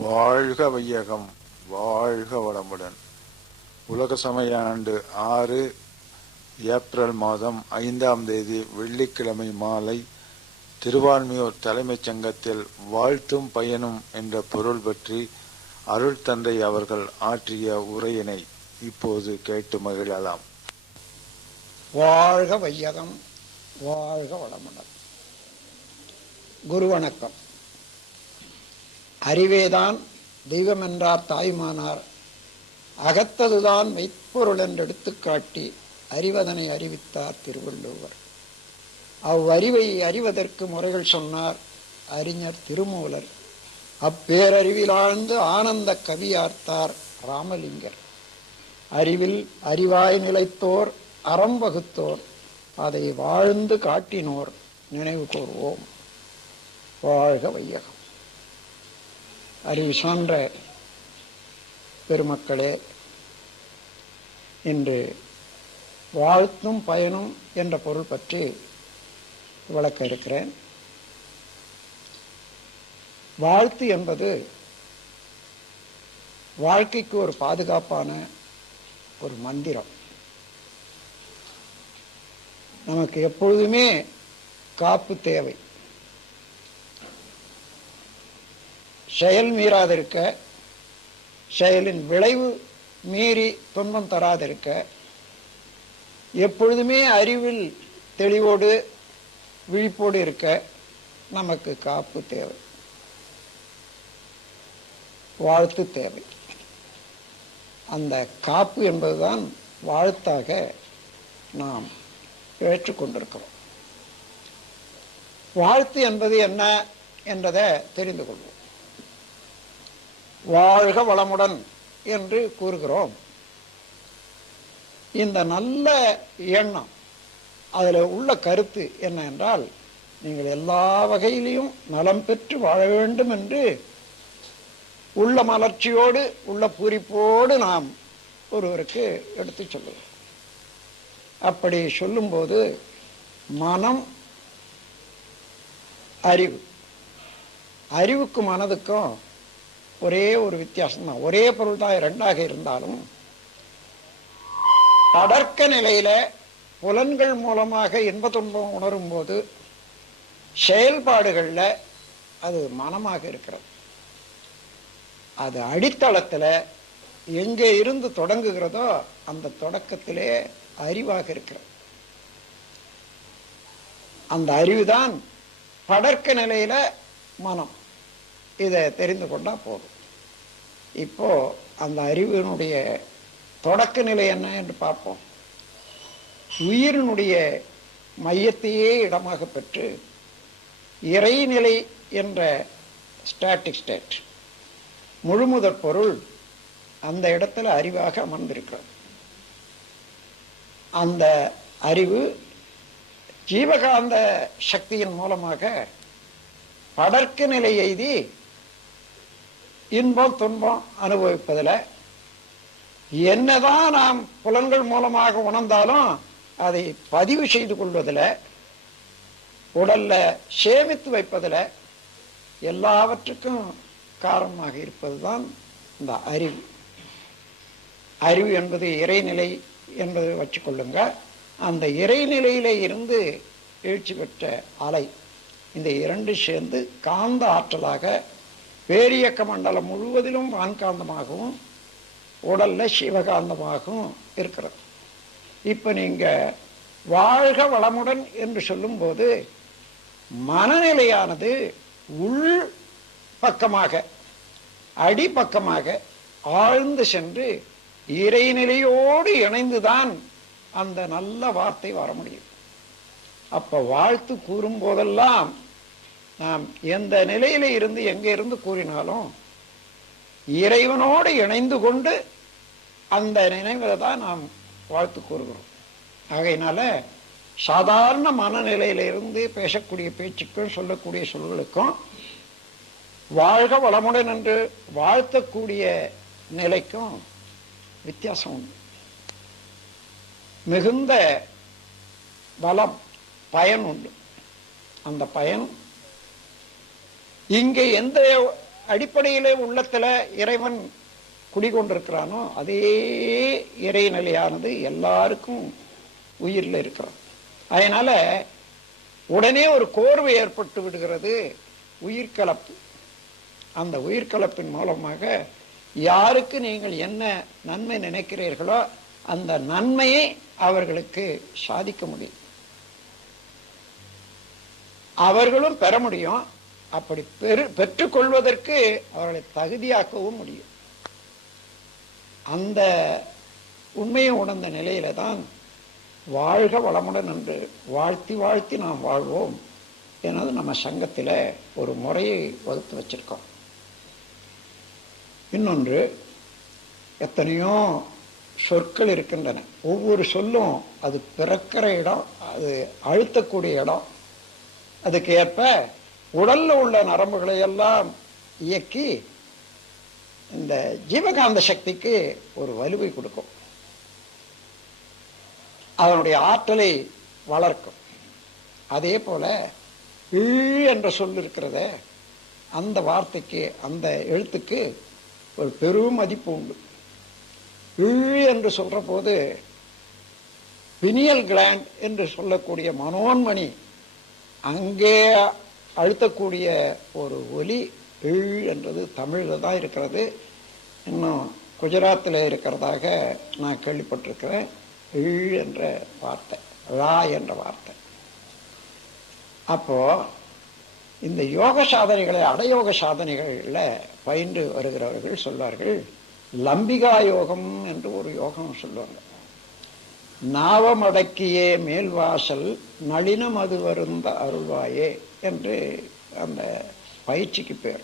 வாழ்க வையகம், வாழ்க வளமுடன். உலக சமய ஆண்டு 6 ஏப்ரல் மாதம் 5ஆம் தேதி வெள்ளிக்கிழமை மாலை திருவான்மியூர் தலைமைச் சங்கத்தில் வாழ்த்தும் பயனும் என்ற பொருள் பற்றி அருள் தந்தை அவர்கள் ஆற்றிய உரையினை இப்போது கேட்டு மகிழலாம். வாழ்க வையகம், வாழ்க வளமுடன். குரு வணக்கம். அறிவேதான் தெய்வம் என்றார் தாய்மானார். அகத்ததுதான் மெய்ப்பொருள் என்று எடுத்துக்காட்டி அறிவதனை அறிவித்தார் திருவள்ளுவர். அவ்வறிவை அறிவதற்கு முறைகள் சொன்னார் அறிஞர் திருமூலர். அப்பேரறிவிலாழ்ந்து ஆனந்த கவியார்த்தார் ராமலிங்கர். அறிவில் அறிவாய் நிலைத்தோர், அறம் வகுத்தோர், அதை வாழ்ந்து காட்டினோர் நினைவு கூர்வோம். வாழ்க வையகம். அறிவு சான்ற பெருமக்களே, இன்று வாழ்த்தும் பயனும் என்ற பொருள் பற்றி விளக்க இருக்கிறேன். வாழ்த்து என்பது வாழ்க்கைக்கு ஒரு பாதுகாப்பான ஒரு மந்திரம். நமக்கு எப்பொழுதுமே காப்பு தேவை. செயல் மீறாதிருக்க, செயலின் விளைவு மீறி துன்பம் தராதிருக்க, எப்பொழுதுமே அறிவில் தெளிவோடு விழிப்போடு இருக்க நமக்கு காப்பு தேவை, வாழ்த்து தேவை. அந்த காப்பு என்பதுதான் வாழ்த்தாக நாம் ஏற்றுக்கொண்டிருக்கிறோம். வாழ்த்து என்பது என்ன என்றதை தெரிந்து கொள்வோம். வாழ்க வளமுடன் என்று கூறுகிறோம். இந்த நல்ல எண்ணம், அதில் உள்ள கருத்து என்ன என்றால், நீங்கள் எல்லா வகையிலையும் நலம் பெற்று வாழ வேண்டும் என்று உள்ள மலர்ச்சியோடு உள்ள பூரிப்போடு நாம் ஒருவருக்கு எடுத்து சொல்லுவோம். அப்படி சொல்லும்போது மனம், அறிவு, அறிவுக்கும் மனதுக்கும் ஒரே ஒரு வித்தியாசம்தான். ஒரே பொருள் தான் இரண்டாக இருந்தாலும் அடர்க்க நிலையில புலன்கள் மூலமாக இன்ப துன்பம் உணரும் போது செயல்பாடுகள்ல அது மனமாக இருக்கிறது. அது அடித்தளத்துல எங்கே இருந்து தொடங்குகிறதோ அந்த தொடக்கத்திலே அறிவாக இருக்கிறது. அந்த அறிவுதான் படர்க்க நிலையில மனம். இதை தெரிந்து கொண்டா போதும். இப்போ அந்த அறிவினுடைய தொடக்க நிலை என்ன என்று பார்ப்போம். உயிரினுடைய மையத்தையே இடமாக பெற்று இறைநிலை என்ற ஸ்டாட்டிக் ஸ்டேட், முழுமுதற் பொருள், அந்த இடத்துல அறிவாக அமர்ந்திருக்கிறது. அந்த அறிவு ஜீவகாந்த சக்தியின் மூலமாக படர்க்க நிலை எய்தி இன்பம் துன்பம் அனுபவிப்பதில், என்னதான் நாம் புலன்கள் மூலமாக உணர்ந்தாலும் அதை பதிவு செய்து கொள்வதில், உடல்ல சேமித்து வைப்பதில், எல்லாவற்றுக்கும் காரணமாக இருப்பதுதான் இந்த அறிவு. அறிவு என்பது இறைநிலை என்பது வச்சுக்கொள்ளுங்க. அந்த இறைநிலையில இருந்து எழுச்சி பெற்ற அலை, இந்த இரண்டு சேர்ந்து காந்த ஆற்றலாக பேரியக்க மண்டலம் முழுவதிலும் வான்காந்தமாகவும் உடல்ல சிவகாந்தமாகவும் இருக்கிறது. இப்ப நீங்க வாழ்க வளமுடன் என்று சொல்லும்போது மனநிலையானது உள் பக்கமாக, அடிப்பக்கமாக ஆழ்ந்து சென்று இறைநிலையோடு இணைந்துதான் அந்த நல்ல வார்த்தை வர முடியும். அப்ப வாழ்த்து கூறும் போதெல்லாம் நாம் எந்த நிலையில இருந்து எங்க இருந்து கூறினாலும் இறைவனோடு இணைந்து கொண்டு அந்த நினைவுல தான் நாம் வாழ்த்து கூறுகிறோம். ஆகையினால சாதாரண மனநிலையில இருந்து பேசக்கூடிய பேச்சுக்கும் சொல்லக்கூடிய சொல்களுக்கும் வாழ்க வளமுடன் என்று வாழ்த்தக்கூடிய நிலைக்கும் வித்தியாசம் உண்டு. மிகுந்த பலம், பயன் உண்டு. அந்த பயன் இங்கே எந்த அடிப்படையிலே உள்ளத்துல இறைவன் குடிகொண்டிருக்கிறானோ அதே இறைநிலையானது எல்லாருக்கும் உயிரில் இருக்கிறோம். அதனால உடனே ஒரு கோர்வை ஏற்பட்டு விடுகிறது, உயிர்கலப்பு. அந்த உயிர்கலப்பின் மூலமாக யாருக்கு நீங்கள் என்ன நன்மை நினைக்கிறீர்களோ அந்த நன்மையை அவர்களுக்கு சாதிக்க முடியும், அவர்களும் பெற முடியும். அப்படி பெற்றுக்கொள்வதற்கு அவர்களை தகுதியாக்கவும் முடியும். அந்த உண்மையை உணர்ந்த நிலையில தான் வாழ்க வளமுடன் என்று வாழ்த்தி வாழ்த்தி நாம் வாழ்வோம் எனது நம்ம சங்கத்தில் ஒரு முறையை வகுத்து வச்சிருக்கோம். இன்னொன்று, எத்தனையோ சொற்கள் இருக்கின்றன. ஒவ்வொரு சொல்லும் அது பிறக்கிற இடம், அது அழுத்தக்கூடிய இடம். அதுக்கு ஏற்ப உடல்ல உள்ள நரம்புகளை எல்லாம் இயக்கி இந்த ஜீவகாந்த சக்திக்கு ஒரு வலுவை கொடுக்கும், அதனுடைய ஆற்றலை வளர்க்கும். அதே போல என்ற சொல் இருக்கிறத, அந்த வார்த்தைக்கு, அந்த எழுத்துக்கு ஒரு பெரும் மதிப்பு உண்டு. என்று சொல்ற போது பினியல் கிளாண்ட் என்று சொல்லக்கூடிய மனோன்மணி அங்கே அழுத்தக்கூடிய ஒரு ஒலி என்றது தமிழில் தான் இருக்கிறது. இன்னும் குஜராத்தில் இருக்கிறதாக நான் கேள்விப்பட்டிருக்கிறேன். என்ற வார்த்தை, ரா என்ற வார்த்தை. அப்போ இந்த யோக சாதனைகளை, அடயோக சாதனைகள்ல பயின்று வருகிறவர்கள் சொல்வார்கள், லம்பிகா யோகம் என்று ஒரு யோகம் சொல்லுவாங்க. நாவமடக்கியே மேல்வாசல் நளினம் அது வருந்த அருள்வாயே என்று அந்த பயிற்சிக்கு பேர்.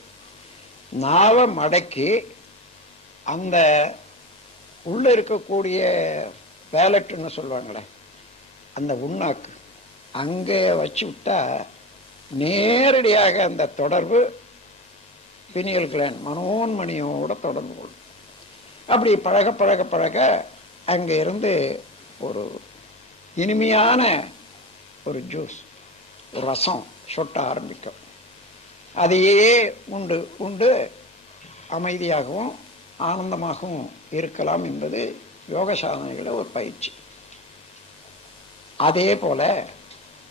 நாவ மடக்கி அந்த உள்ள இருக்கக்கூடிய பேலட்னு சொல்லுவாங்களே, அந்த உண்ணாக்கு அங்கே வச்சு விட்டா நேரடியாக அந்த தொடர்பு பினியல் கிளாண்ட் மனோன்மணியோட தொடர்பு கொள்ளும். அப்படி பழக பழக பழக அங்கே இருந்து ஒரு இனிமையான ஒரு ஜூஸ், ஒரு ரசம் சொட்ட ஆரம்பிக்கும். அதையே உண்டு உண்டு அமைதியாகவும் ஆனந்தமாகவும் இருக்கலாம் என்பது யோக சாதனைகள ஒரு பயிற்சி. அதே போல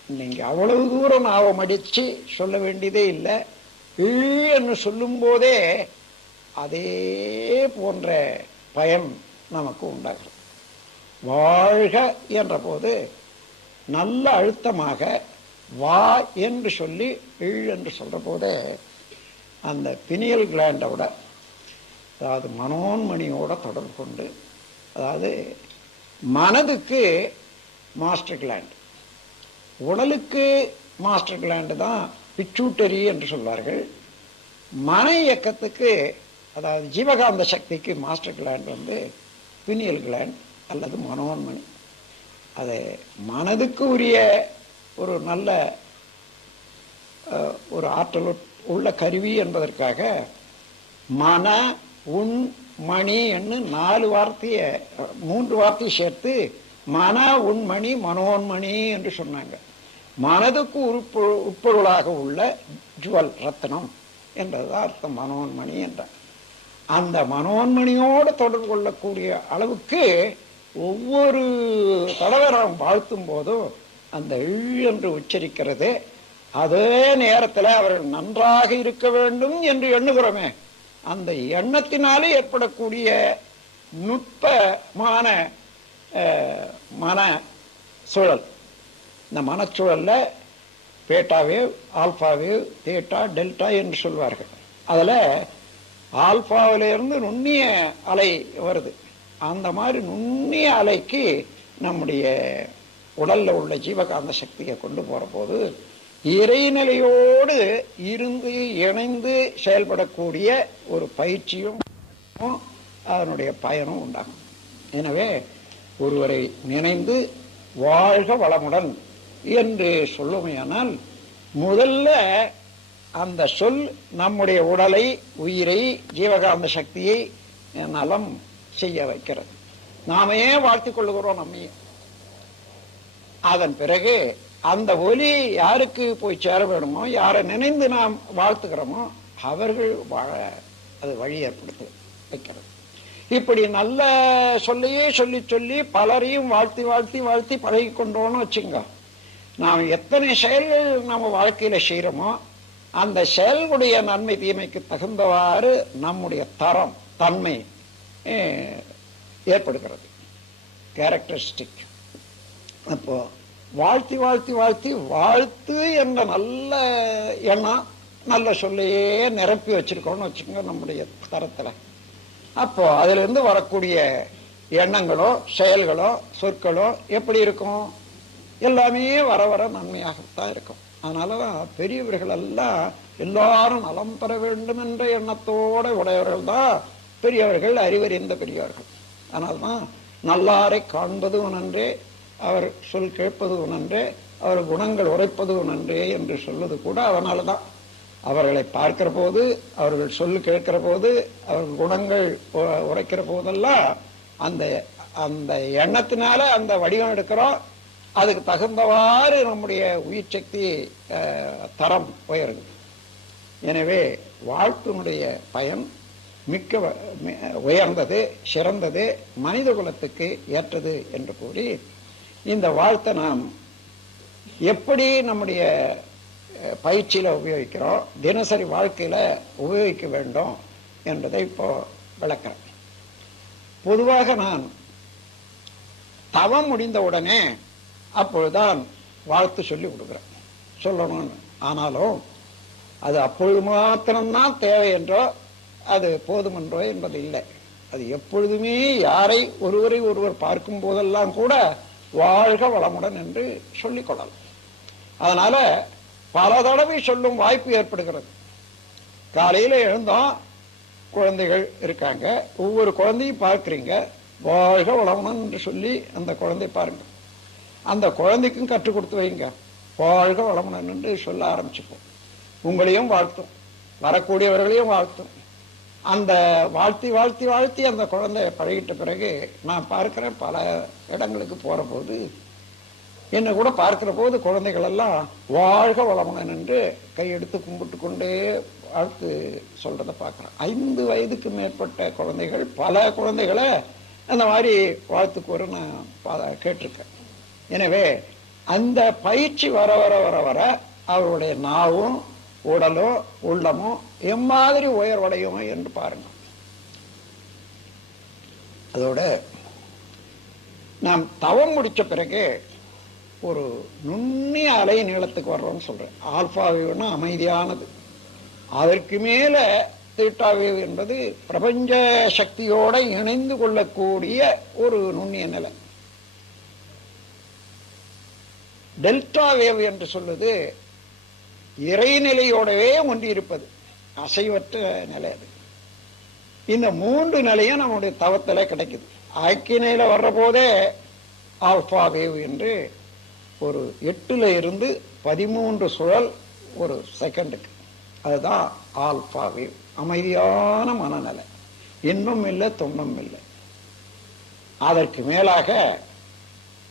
நீங்க அவ்வளவு தூரம் நாவம் அடிச்சு சொல்ல வேண்டியதே இல்லை. என்று சொல்லும் போதே அதே போன்ற பயன் நமக்கு உண்டாகிறது. வாழ்க என்ற போது நல்ல அழுத்தமாக வா என்று சொல்லி என்று சொல்ற போது அந்த பினியல் கிளாண்டோட, அதாவது மனோன்மணியோட தொடர்பு கொண்டு, அதாவது மனதுக்கு மாஸ்டர் கிளாண்ட், உடலுக்கு மாஸ்டர் கிளாண்டு தான் பிச்சூட்டரி என்று சொல்வார்கள். மன இயக்கத்துக்கு, அதாவது ஜீவகாந்த சக்திக்கு மாஸ்டர் கிளாண்ட் வந்து பினியல் கிளாண்ட் அல்லது மனோன்மணி. அது மனதுக்கு உரிய ஒரு நல்ல ஒரு ஆற்றல் உள்ள கருவி என்பதற்காக மன உன் மணி என்று 4 வார்த்தையை 3 வார்த்தையை சேர்த்து மன உண்மணி மனோன்மணி என்று சொன்னாங்க. மனதுக்கு உட்பொருளாக உள்ள ஜுவல் ரத்னம் என்றதுதான் அர்த்தம் மனோன்மணி என்ற. அந்த மனோன்மணியோடு தொடர்பு கொள்ளக்கூடிய அளவுக்கு ஒவ்வொரு தடவை நாம் வாழ்த்தும் போதும் அந்த என்று உச்சரிக்கிறது. அதே நேரத்தில் அவர்கள் நன்றாக இருக்க வேண்டும் என்று எண்ணுகிறோமே, அந்த எண்ணத்தினாலே ஏற்படக்கூடிய நுட்பமான மன சூழல். இந்த மனச்சூழல்ல பேட்டாவேவ், ஆல்பாவேவ், தேட்டா, டெல்டா என்று சொல்வார்கள். அதுல ஆல்பாவிலிருந்து நுண்ணிய அலை வருது. அந்த மாதிரி நுண்ணிய அலைக்கு நம்முடைய உடல்ல உள்ள ஜீவகாந்த சக்தியை கொண்டு போற போது இறைநிலையோடு இருந்து இணைந்து செயல்படக்கூடிய ஒரு பயிற்சியும் அதனுடைய பயனும் உண்டாகும். எனவே ஒருவரை நினைந்து வாழ்க வளமுடன் என்று சொல்லுமையானால் முதல்ல அந்த சொல் நம்முடைய உடலை, உயிரை, ஜீவகாந்த சக்தியை நலம் செய்ய வைக்கிறது. நாம ஏன் வாழ்த்திக் கொள்ளுகிறோம் நம்மையே? அதன் பிறகு அந்த ஒலி யாருக்கு போய் சேர வேணுமோ, யாரை நினைந்து நாம் வாழ்த்துக்கிறோமோ அவர்கள் வாழ அது வழி ஏற்படுத்தி வைக்கிறது. இப்படி நல்ல சொல்லையே சொல்லி சொல்லி பலரையும் வாழ்த்தி வாழ்த்தி வாழ்த்தி பழகி கொண்டோன்னு வச்சுங்க, நாம் எத்தனை செயல்கள் நம்ம வாழ்க்கையில செய்யறோமோ அந்த செயல்களுடைய நன்மை தீமைக்கு தகுந்தவாறு நம்முடைய தரம் தன்மை ஏற்படுகிறது, கேரக்டரிஸ்டிக். அப்போ வாழ்த்தி வாழ்த்தி வாழ்த்தி வாழ்த்து என்ற நல்ல எண்ணம் நல்ல சொல்லையே நிரப்பி வச்சிருக்கோம்னு வச்சுக்கோங்க நம்முடைய தரத்துல. அப்போ அதுல இருந்து வரக்கூடிய எண்ணங்களோ செயல்களோ சொற்களோ எப்படி இருக்கும்? எல்லாமே வர வர நன்மையாகத்தான் இருக்கும். அதனாலதான் பெரியவர்கள் எல்லாம் எல்லாரும் நலம் பெற வேண்டும் என்ற எண்ணத்தோட உடையவர்கள் தான் பெரியவர்கள், அறிவறிந்த பெரியவர்கள். அதனால்தான் நல்லாரை காண்பது நன்றே, அவர் சொல் கேட்பது நன்றே, அவர் குணங்கள் உரைப்பது நன்றே என்று சொல்வது கூட அதனாலதான். அவர்களை பார்க்கிற போது, அவர்கள் சொல் கேட்கிற போது, அவர்கள் குணங்கள் உரைக்கிற போதெல்லாம் அந்த அந்த எண்ணத்தினால அந்த வடிவம் எடுக்கிறோம். அதுக்கு தகுந்தவாறு நம்முடைய உயிர் சக்தி தரம் உயருது. எனவே வாழ்த்தினுடைய பயன் மிக்க உயர்ந்தது, சிறந்தது, மனித குலத்துக்கு ஏற்றது என்று கூறி இந்த வாழ்த்தை நாம் எப்படி நம்முடைய பயிற்சியில உபயோகிக்கிறோம், தினசரி வாழ்க்கையில உபயோகிக்க வேண்டும் என்பதை இப்போ விளக்கிறேன். பொதுவாக நான் தவம் முடிந்த உடனே அப்பொழுதுதான் வாழ்த்து சொல்லி கொடுக்குறேன், சொல்லணும்னு. ஆனாலும் அது அப்பொழுது மாத்திரம்தான் தேவை என்றோ அது போதுமென்றோ என்பது இல்லை. அது எப்பொழுதுமே யாரை ஒருவரை ஒருவர் பார்க்கும் போதெல்லாம் கூட வாழ்க வளமுடன் என்று சொல்லிக் கொள்ளலாம். அதனால பல தடவை சொல்லும் வாய்ப்பு ஏற்படுகிறது. காலையில எழுந்தோம், குழந்தைகள் இருக்காங்க, ஒவ்வொரு குழந்தையும் பார்க்கிறீங்க, வாழ்க வளமுடன் என்று சொல்லி அந்த குழந்தை பாருங்க. அந்த குழந்தைக்கும் கற்றுக் கொடுத்து வைங்க, வாழ்க வளமுடன் என்று சொல்ல ஆரம்பிச்சுப்போம். உங்களையும் வாழ்த்தும், வரக்கூடியவர்களையும் வாழ்த்தும். அந்த வாழ்த்தி வாழ்த்தி வாழ்த்தி அந்த குழந்தைய பழகிட்ட பிறகு நான் பார்க்கிறேன், பல இடங்களுக்கு போற போது என்ன கூட பார்க்கிற போது குழந்தைகள் எல்லாம் வாழ்க வளமுடன் என்று கையெடுத்து கும்பிட்டு கொண்டே வாழ்த்து சொல்றதை பார்க்கிறேன். 5 வயதுக்கு மேற்பட்ட குழந்தைகள், பல குழந்தைகளை அந்த மாதிரி வாழ்த்து கூற நான் கேட்டிருக்கேன். எனவே அந்த பயிற்சி வர வர வர வர அவருடைய நாவும் உடலும் உள்ளமும் எம்மாதிரி உயர்வடையும் என்று பாருங்க. அதோட நாம் தவம் முடிச்ச பிறகு ஒரு நுண்ணிய அலை நீளத்துக்கு வர்றோம்னு சொல்றேன். ஆல்பா வேவ்னா அமைதியானது, அதற்கு மேல தீட்டா வேவ் என்பது பிரபஞ்ச சக்தியோட இணைந்து கொள்ளக்கூடிய ஒரு நுண்ணிய நிலை. டெல்டா வேவ் என்று சொல்வது இறைநிலையோடவே ஒன்றி இருப்பது, அசைவற்ற நிலை. அது இந்த 3 நிலையும் நம்முடைய தவத்தில கிடைக்குது. ஐக்கிய வர்ற போதே ஆல்பா வேவ் என்று ஒரு 8ல இருந்து 13 சுழல் ஒரு செகண்டுக்கு, அதுதான் ஆல்பா வேவ். அமைதியான மனநிலை, இன்பம் இல்லை துன்பம் இல்லை. அதற்கு மேலாக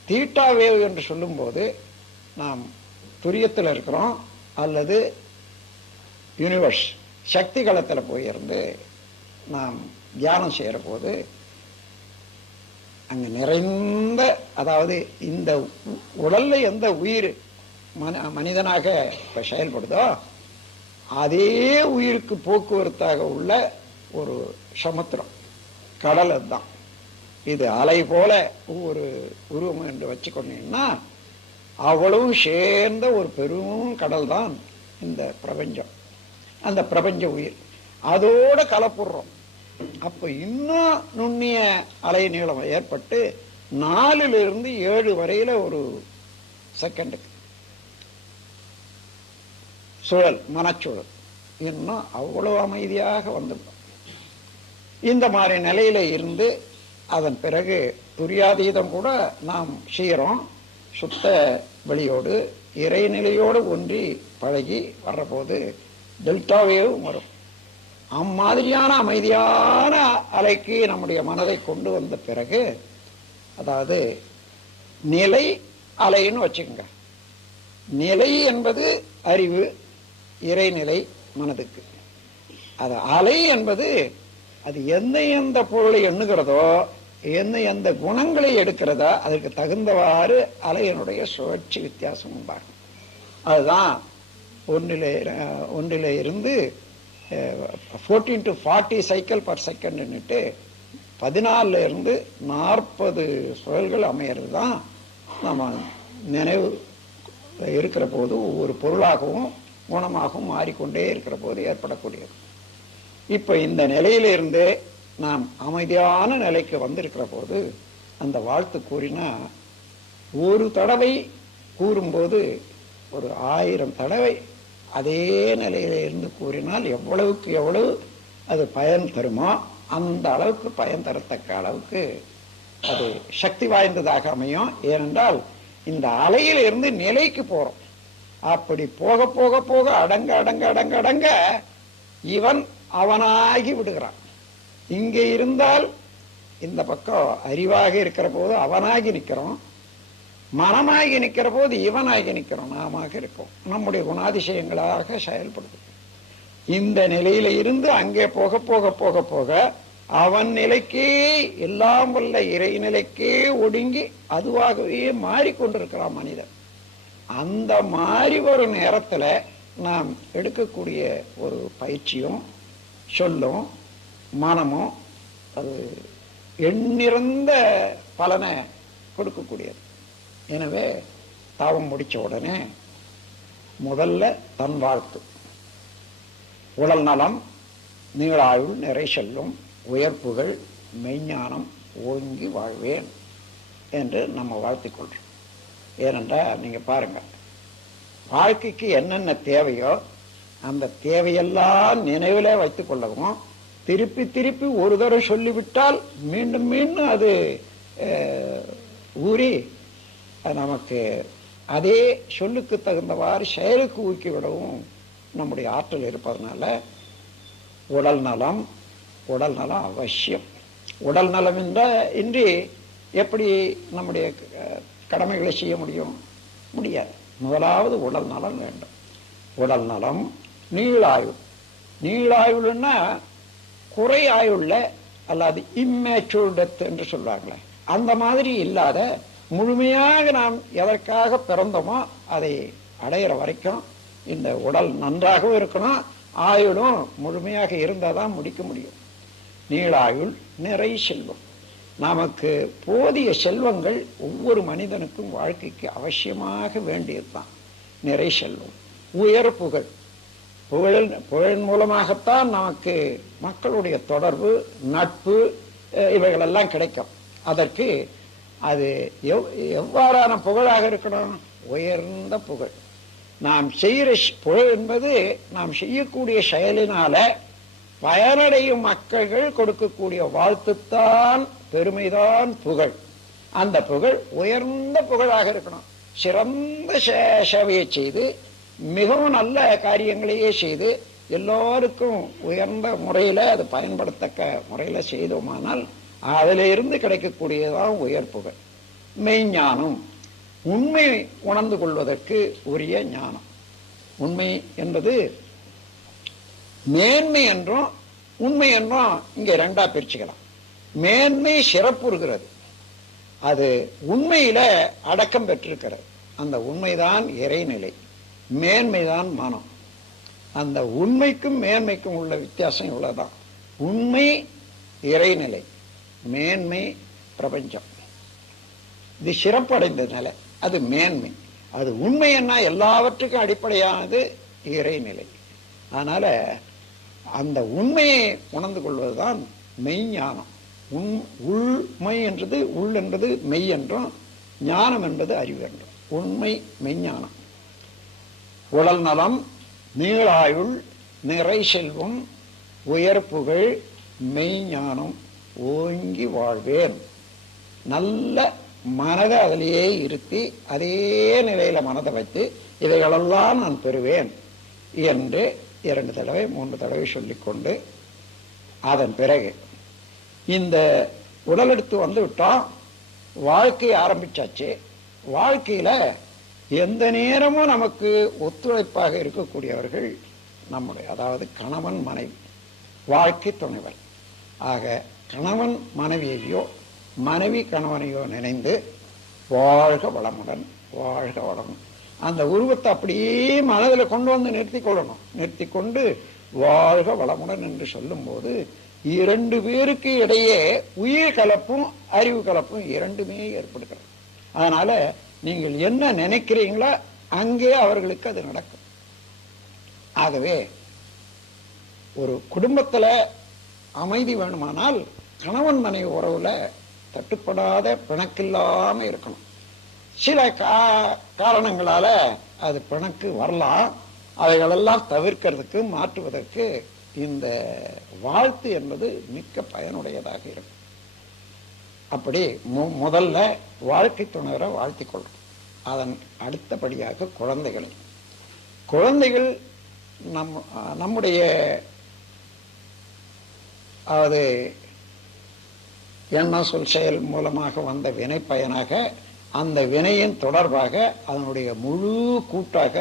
தீட்டா வேவ் என்று சொல்லும் போது நாம் துரியத்தில் இருக்கிறோம் அல்லது யூனிவர்ஸ் சக்தி களத்தில் போயிருந்து நாம் தியானம் செய்யற போது அங்க நிறைந்த, அதாவது இந்த உடல்ல எந்த உயிர் மனிதனாக இப்ப செயல்படுதோ அதே உயிருக்கு போக்குவரத்தாக உள்ள ஒரு சமுத்திரம், கடல். அதுதான் இது அலை போல ஒவ்வொரு உருவம் என்று வச்சுக்கொண்டீங்கன்னா அவ்வளவு சேர்ந்த ஒரு பெரும் கடல் தான் இந்த பிரபஞ்சம். அந்த பிரபஞ்ச உயிர் அதோட கலப்புடுறோம். அப்ப இன்னும் நுண்ணிய அலை நீளம் ஏற்பட்டு 4லிருந்து 7 வரையில ஒரு செகண்டுக்கு சுழல், மனச்சுழல், இன்னும் அவ்வளவு அமைதியாக வந்துடும். இந்த மாதிரி நிலையில இருந்து அதன் பிறகு துரியாதீதம் கூட நாம் செய்யறோம். சுத்த வெளியோடு இறைநிலையோடு ஒன்றி பழகி வர்றபோது டெல்டா வேவ் வரும். அம்மாதிரியான அமைதியான அலைக்கு நம்முடைய மனதை கொண்டு வந்த பிறகு, அதாவது நிலை அலைன்னு வச்சுக்கோங்க. நிலை என்பது அறிவு, இறைநிலை மனதுக்கு. அது அலை என்பது அது எந்த பொருளை எண்ணுகிறதோ எந்த குணங்களை எடுக்கிறதோ அதற்கு தகுந்தவாறு அலையினுடைய சுழற்சி வித்தியாசம் உண்டாகும். அதுதான் ஒன்றிலே இருந்து 14 to 40 சைக்கிள் பர் செகண்ட்னுட்டு 14 இருந்து 40 சுழல்கள் அமையிறது தான் நம்ம நினைவு இருக்கிற போது ஒவ்வொரு பொருளாகவும் குணமாகவும் மாறிக்கொண்டே இருக்கிற போது ஏற்படக்கூடியது. இப்ப இந்த நிலையிலிருந்து நாம் அமைதியான நிலைக்கு வந்திருக்கிற போது அந்த வாழ்த்து கூறினா ஒரு தடவை கூறும்போது ஒரு 1000 தடவை அதே நிலையில இருந்து கூறினால் எவ்வளவுக்கு எவ்வளவு அது பயன் தருமோ அந்த அளவுக்கு பயன் தரத்தக்க அளவுக்கு அது சக்தி வாய்ந்ததாக அமையும். ஏனென்றால் இந்த அலையில இருந்து நிலைக்கு போறோம். அப்படி போக போக போக அடங்க அடங்க அடங்க அடங்க இவன் அவனாகி விடுகிறான். இங்கே இருந்தால் இந்த பக்கம் அறிவாக இருக்கிற போது அவனாகி நிற்கிறோம், மனமாகி நிற்கிற போது இவனாகி நிற்கிறோம், நாம இருக்கோம், நம்முடைய குணாதிசயங்களாக செயல்படுது. இந்த நிலையில இருந்து அங்கே போக போக போக போக அவன் நிலைக்கே எல்லாம் வல்ல இறை நிலைக்கே ஒடுங்கி அதுவாகவே மாறிக்கொண்டிருக்கிறான் மனிதன். அந்த மாறி வரும் நேரத்துல நாம் எடுக்கக்கூடிய ஒரு பயிற்சியும் சொல்லும் மனமும் அது எண்ணிறந்த பலனை கொடுக்கக்கூடியது. எனவே தாவம் முடிச்ச உடனே முதல்ல தன் வாழ்த்து, உடல் நலம், நீளாயுள், நிறை செல்லும், உயர்ப்புகள், மெய்ஞானம், ஓங்கி வாழ்வேன் என்று நம்ம வாழ்த்திக் கொள்றோம். ஏனென்றால் நீங்க பாருங்க, வாழ்க்கைக்கு என்னென்ன தேவையோ அந்த தேவையெல்லாம் நினைவிலே வைத்துக் கொள்ளவும், திருப்பி திருப்பி ஒரு தடவை சொல்லிவிட்டால் மீண்டும் மீண்டும் அது ஊறி நமக்கு அதே சொல்லுக்கு தகுந்தவாறு செயலுக்கு ஊக்கிவிடவும் நம்முடைய ஆற்றல் இருப்பதனால உடல் நலம் அவசியம். உடல் நலம் இன்றி எப்படி நம்முடைய கடமைகளை செய்ய முடியாது. முதலாவது உடல் நலம் வேண்டும். உடல் நலம், நீளாயுள். நீளாயுள்னா குறை ஆயுள்ள அல்லாது இம்மேச்சூர் டெத் என்று சொல்வாங்களே, அந்த மாதிரி இல்லாத முழுமையாக நாம் எதற்காக பிறந்தோமோ அதை அடையிற வரைக்கும் இந்த உடல் நன்றாகவும் இருக்கணும், ஆயுளும் முழுமையாக இருந்தால் தான் முடிக்க முடியும். நீளாயுள், நிறை செல்வம். நமக்கு போதிய செல்வங்கள் ஒவ்வொரு மனிதனுக்கும் வாழ்க்கைக்கு அவசியமாக வேண்டியதுதான். நிறை செல்வம். உயர் புகழ். புகழின் மூலமாகத்தான் நமக்கு மக்களுடைய தொடர்பு, நட்பு இவைகளெல்லாம் கிடைக்கும். அதற்கு அது எவ்வாறான புகழாக இருக்கணும்? உயர்ந்த புகழ். நாம் செய்கிற புகழ் என்பது நாம் செய்யக்கூடிய செயலினால பயனடையும் மக்கள்கள் கொடுக்கக்கூடிய வாழ்த்துத்தான், பெருமைதான் புகழ். அந்த புகழ் உயர்ந்த புகழாக இருக்கணும். சிறந்த சேவையை செய்து மிகவும் நல்ல காரியங்களையே செய்து எல்லோருக்கும் உயர்ந்த முறையில அது பயன்படுத்தக்க முறையில செய்தோமானால் அதில் இருந்து கிடைக்கக்கூடியதான் உயர் புகழ். மெய்ஞானம், உண்மை உணர்ந்து கொள்வதற்கு உரிய ஞானம். உண்மை என்பது மேன்மை என்றும் உண்மை என்றும் இங்க ரெண்டா பிரிச்சுக்கலாம். மேன்மை சிறப்புறுகிறது, அது உண்மையில அடக்கம் பெற்றிருக்கிறது. அந்த உண்மைதான் இறைநிலை, மேன்மைதான் மனம். அந்த உண்மைக்கும் மேன்மைக்கும் உள்ள வித்தியாசம் இவ்வளவுதான். உண்மை இறைநிலை, மேன்மை பிரபஞ்சம். இது சிறப்படைந்த நிலை, அது மேன்மை. அது உண்மை என்ன, எல்லாவற்றுக்கும் அடிப்படையானது இறைநிலை. அதனால அந்த உண்மையை உணர்ந்து கொள்வதுதான் மெய்ஞானம். உண்மை என்றது உள் என்பது மெய் என்றும், ஞானம் என்பது அறிவு என்றும். உண்மை மெய்ஞானம். உடல் நலம், நீளாயுள், நிறை செல்வம், உயர் புகழ், மெய்ஞானம், ஓங்கி வாழ்வேன். நல்ல மனதை அதிலேயே இருத்தி அதே நிலையில மனதை வைத்து இவைகளெல்லாம் நான் பெறுவேன் என்று 2 தடவை 3 தடவை சொல்லிக்கொண்டு அதன் பிறகு இந்த உடல் எடுத்து வந்து விட்டோம், வாழ்க்கை ஆரம்பிச்சாச்சு. வாழ்க்கையில எந்த நேரமும் நமக்கு ஒத்துழைப்பாக இருக்கக்கூடியவர்கள் நம்முடைய, அதாவது கணவன் மனைவி. வாழ்க்கை துணைவர். ஆக கணவன் மனைவியையோ மனைவி கணவனையோ நினைந்து வாழ்க வளமுடன், வாழ்க வளமுடன், அந்த உருவத்தை அப்படியே மனதில் கொண்டு வந்து நிறுத்தி கொள்ளணும். நிறுத்தி கொண்டு வாழ்க வளமுடன் என்று சொல்லும்போது இரண்டு பேருக்கு இடையே உயிர் கலப்பும் அறிவு கலப்பும் இரண்டுமே ஏற்படுகிறது. அதனால நீங்கள் என்ன நினைக்கிறீங்களோ அங்கே அவர்களுக்கு அது நடக்கும். ஆகவே ஒரு குடும்பத்தில் அமைதி வேணுமானால் கணவன் மனைவி உறவுல தட்டுப்படாத பிணக்கில்லாம இருக்கணும். சில காரணங்களால அது பிணக்கு வரலாம். அவைகளெல்லாம் தவிர்க்கிறதுக்கு மாற்றுவதற்கு இந்த வாழ்த்து என்பது மிக்க பயனுடையதாக இருக்கும். அப்படி முதல்ல வாழ்க்கை துணைவரை வாழ்த்திக் கொள்ளும். அதன் அடுத்தபடியாக குழந்தைகள் நம்முடைய அது எண்ண சொல் செயல் மூலமாக வந்த வினை பயனாக அந்த வினையின் தொடர்பாக அதனுடைய முழு கூட்டாக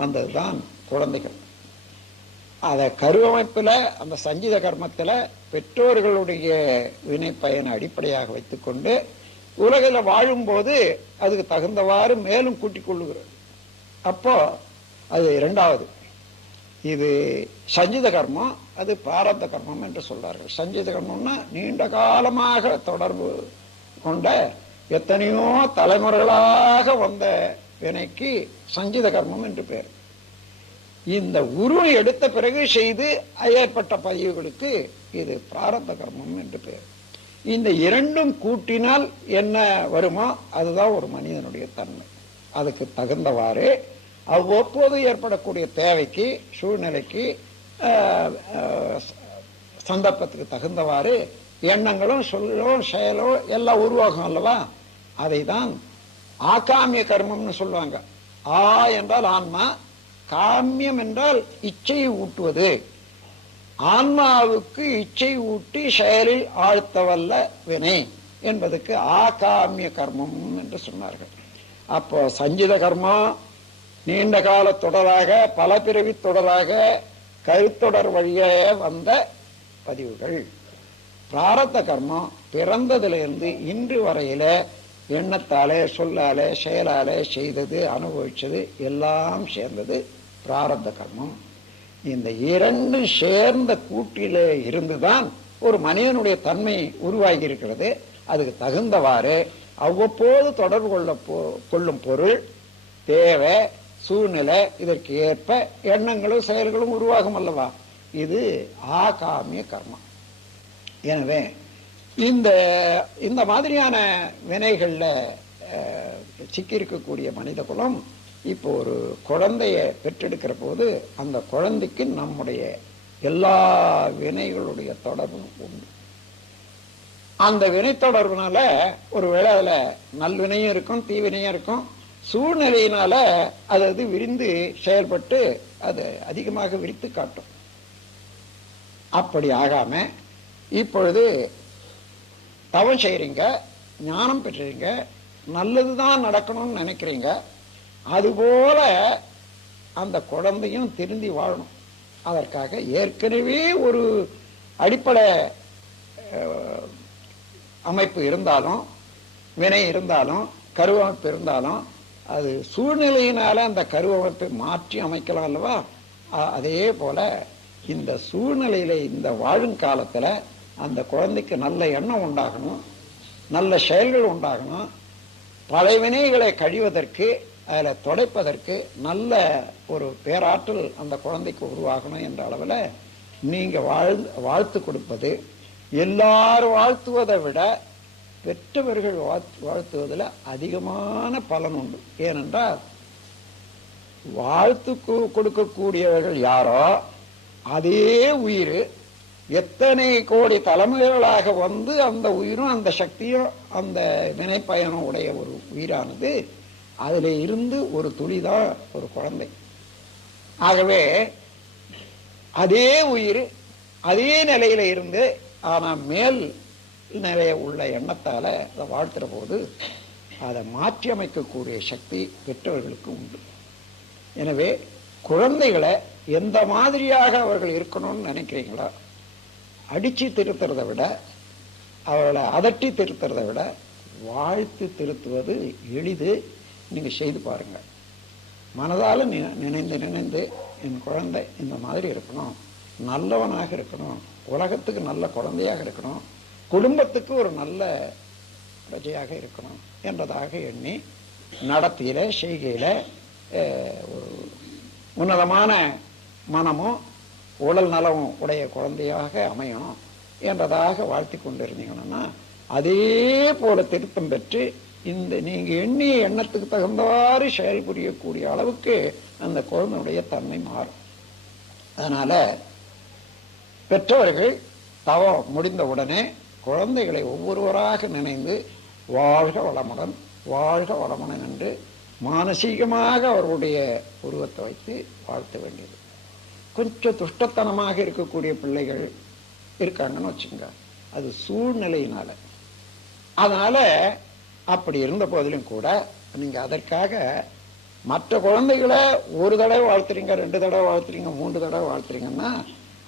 வந்ததுதான் குழந்தைகள். அதை கருவமைப்பில் அந்த சஞ்சித கர்மத்தில் பெற்றோர்களுடைய வினை பயனை அடிப்படையாக வைத்துக்கொண்டு உலகில் வாழும்போது அதுக்கு தகுந்தவாறு மேலும் கூட்டிக் கொள்ளுகிறது. அப்போ அது இரண்டாவது. இது சஞ்சித கர்மம், அது பிராரப்த கர்மம் என்று சொல்றார்கள். சஞ்சித கர்மம்னா நீண்ட காலமாக தொடர்பு கொண்ட எத்தனையோ தலைமுறைகளாக வந்த வினைக்கு சஞ்சித கர்மம் என்று பெயர். இந்த உருவம் எடுத்த பிறகு செய்து ஏற்பட்ட பதிவுகளுக்கு இது பிராரப்த கர்மம் என்று பெயர். இந்த இரண்டும் கூட்டினால் என்ன வருமோ அதுதான் ஒரு மனிதனுடைய தன்மை. அதுக்கு தகுந்தவாறு அவ்வப்போது ஏற்படக்கூடிய தேவைக்கு, சூழ்நிலைக்கு, சந்தர்ப்பத்துக்கு தகுந்தவாறு எண்ணங்களும் சொல்லோ செயலோ எல்லாம் உருவாகும் அல்லவா? அதை தான் ஆகாமிய கர்மம்னு சொல்லுவாங்க. ஆ என்றால் ஆன்மா, காமியம் என்றால் இச்சையை ஊட்டுவது. ஆன்மாவுக்கு இச்சை ஊட்டி செயலில் ஆழ்த்தவல்ல வினை என்பதுக்கு ஆகாமிய கர்மம் என்று சொன்னார்கள். அப்போ சஞ்சித கர்மம் நீண்ட கால தொடராக, பல பிறவி தொடராக, கருத்தொடர் வழியே வந்த பதிவுகள். பிராரப்த கர்மம் பிறந்ததிலிருந்து இன்று வரையில எண்ணத்தாலே, சொல்லாலே, செயலாலே செய்தது, அனுபவிச்சது எல்லாம் சேர்ந்தது பிராரப்த கர்மம். இந்த இரண்டு சேர்ந்த கூட்டிலே இருந்துதான் ஒரு மனிதனுடைய தன்மை உருவாகி இருக்கிறது. அதுக்கு தகுந்தவாறு அவ்வப்போது தொடர்பு கொள்ளும் பொருள், தேவை, சூழ்நிலை, இதற்கு ஏற்ப எண்ணங்களும் செயல்களும் உருவாகும் அல்லவா? இது ஆகாமிய கர்மம். எனவே இந்த மாதிரியான வினைகள்ல சிக்கியிருக்கக்கூடிய மனித குலம் இப்போ ஒரு குழந்தைய பெற்றெடுக்கிற போது அந்த குழந்தைக்கு நம்முடைய எல்லா வினைகளுடைய தொடர்பும் உண்டு. அந்த வினை தொடர்புனால ஒருவேளை அதுல நல்வினையும் இருக்கும், தீவினையும் இருக்கும். சூழ்நிலையினால அது விரிந்து செயல்பட்டு அது அதிகமாக விரித்து காட்டும். அப்படி ஆகாம இப்பொழுது தவம் செய்யறீங்க, ஞானம் பெற்றீங்க, நல்லதுதான் நடக்கணும்னு நினைக்கிறீங்க. அதுபோல அந்த குழந்தையும் திருந்தி வாழணும். அதற்காக ஏற்கனவே ஒரு அடிப்படை அமைப்பு இருந்தாலும், வினை இருந்தாலும், கருவமைப்பு இருந்தாலும், அது சூழ்நிலையினால அந்த கருவமைப்பை மாற்றி அமைக்கலாம் அல்லவா? அதே போல இந்த சூழ்நிலையில, இந்த வாழும் காலத்துல அந்த குழந்தைக்கு நல்ல எண்ணம் உண்டாகணும், நல்ல செயல்கள் உண்டாகணும். பழைய வினைகளை கழிவதற்கு, அதில் தொடைப்பதற்கு நல்ல ஒரு பேராற்றல் அந்த குழந்தைக்கு உருவாகணும் என்ற அளவில் நீங்க வாழ்த்து கொடுப்பது, எல்லாரும் வாழ்த்துவதை விட பெற்றவர்கள் வாழ்த்துவதில் அதிகமான பலன் உண்டு. ஏனென்றால் வாழ்த்து கொடுக்கக்கூடியவர்கள் யாரோ அதே உயிர் எத்தனை கோடி தலைமுறைகளாக வந்து அந்த உயிரும் அந்த சக்தியும் அந்த வினைப்பயனும் உடைய ஒரு உயிரானது அதில் இருந்து ஒரு துளிதான் ஒரு குழந்தை. ஆகவே அதே உயிர் அதே நிலையில இருந்து ஆனா மேல் நிலைய உள்ள எண்ணத்தால அதை வாழ்த்துற போது அதை மாற்றி அமைக்கக்கூடிய சக்தி பெற்றவர்களுக்கு உண்டு. எனவே குழந்தைகளை எந்த மாதிரியாக அவர்கள் இருக்கணும்னு நினைக்கிறீங்களோ அடிச்சு திருத்துறதை விட, அவளை அதட்டி திருத்துறதை விட வாழ்த்து திருத்துவது எளிது. நீங்க செய்து பாருங்க. மனதால நினைந்து நினைந்து என் குழந்தை இந்த மாதிரி இருக்கணும், நல்லவனாக இருக்கணும், உலகத்துக்கு நல்ல குழந்தையாக இருக்கணும், குடும்பத்துக்கு ஒரு நல்ல பிரஜையாக இருக்கணும் என்றதாக எண்ணி நடத்தியில செய்கையில ஒரு உன்னதமான மனமும் உடல் நலமும் உடைய குழந்தையாக அமையணும் என்றதாக வாழ்த்தி கொண்டிருந்தீங்கன்னா, அதே போல திருத்தம் பெற்று இந்த நீங்க எண்ணிய எண்ணத்துக்கு தகுந்தவாறு செயல் புரியக்கூடிய அளவுக்கு அந்த குழந்தையுடைய தன்மை மாறும். அதனால பெற்றவர்கள் தவம் முடிந்த உடனே குழந்தைகளை ஒவ்வொருவராக நினைந்து வாழ்க வளமுடன் வாழ்க வளமுடன் என்று மானசீகமாக அவர்களுடைய உருவத்தை வைத்து வாழ்த்த வேண்டியது. கொஞ்சம் துஷ்டத்தனமாக இருக்கக்கூடிய பிள்ளைகள் இருக்காங்கன்னு வச்சுங்க, அது சூழ்நிலையினால. அதனால அப்படி இருந்த போதிலும் கூட நீங்க அதற்காக மற்ற குழந்தைகளை ஒரு தடவை வாழ்த்துறீங்க, 2 தடவை வாழ்த்துறீங்க, 3 தடவை வாழ்த்துறீங்கன்னா,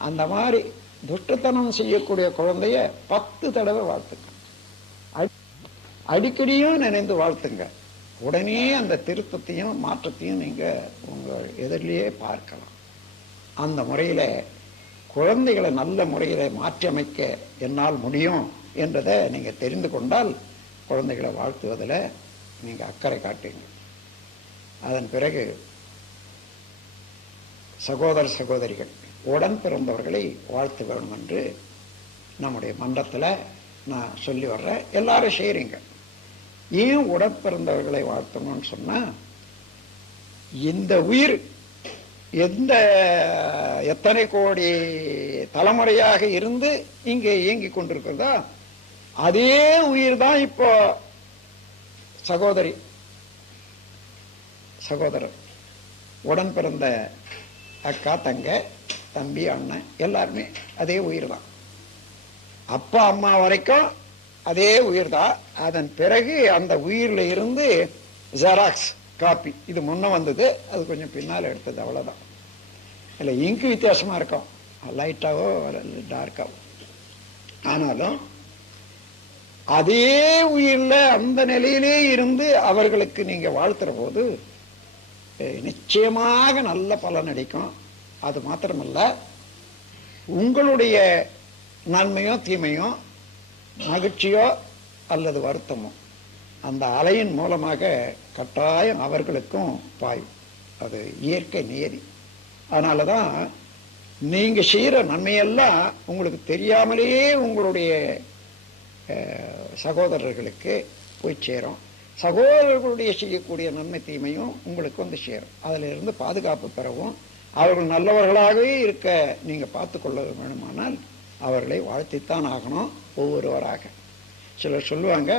அந்த மாதிரி துஷ்டத்தனம் செய்யக்கூடிய குழந்தைய 10 தடவை வாழ்த்துங்க. அடிக்கடியும் நினைந்து வாழ்த்துங்க. உடனே அந்த திருத்தத்தையும் மாற்றத்தையும் நீங்க உங்க எதிரிலேயே பார்க்கலாம். அந்த முறையில குழந்தைகளை நல்ல முறையில மாற்றி அமைக்க என்னால் முடியும் என்றதை நீங்க தெரிந்து கொண்டால் குழந்தைகளை வாழ்த்துவதில் நீங்க அக்கறை காட்டுவீங்க. அதன் பிறகு சகோதர சகோதரிகள் உடன் பிறந்தவர்களை வாழ்த்து வேணும் என்று நம்முடைய மன்றத்தில் நான் சொல்லி வர்றேன். எல்லாரும் செய்றீங்க. ஏன் உடன் பிறந்தவர்களை வாழ்த்தணும்னு சொன்னா, இந்த உயிர் எத்தனை கோடி தலைமுறையாக இருந்து இங்கே இயங்கி கொண்டிருக்கிறதா, அதே உயிர் தான் இப்போ சகோதரர் உடன் பிறந்த அக்கா, தங்க, தம்பி, அண்ணன் எல்லாருமே அதே உயிர் தான். அப்பா அம்மா வரைக்கும் அதே உயிர் தான். அதன் பிறகு அந்த உயிரில் இருந்து ஜெராக்ஸ் காப்பி, இது முன்ன வந்தது, அது கொஞ்சம் பின்னால் எடுத்தது, அவ்வளோதான். இல்லை இங்கு வித்தியாசமாக இருக்கும், லைட்டாவோ டார்க்காவோ. ஆனாலும் அதே உயிரில் அந்த நிலையிலே இருந்து அவர்களுக்கு நீங்க வாழ்த்துற போது நிச்சயமாக நல்ல பலன் அளிக்கும். அது மாத்திரமல்ல, உங்களுடைய நன்மையோ தீமையோ மகிழ்ச்சியோ அல்லது வருத்தமோ அந்த அலையின் மூலமாக கட்டாயம் அவர்களுக்கும் பாயும். அது இயற்கை நியதி. அதனாலதான் நீங்க செய்யற நன்மையெல்லாம் உங்களுக்கு தெரியாமலேயே உங்களுடைய சகோதரர்களுக்கு போய் சேரும். சகோதரர்களுடைய செய்யக்கூடிய நன்மை தீமையும் உங்களுக்கு வந்து சேரும். அதுல இருந்து பாதுகாப்பு பெறவும் அவர்கள் நல்லவர்களாகவே இருக்க நீங்க பார்த்து கொள்ள வேணுமானால் அவர்களை வாழ்த்தித்தான் ஆகணும் ஒவ்வொருவராக. சிலர் சொல்லுவாங்க,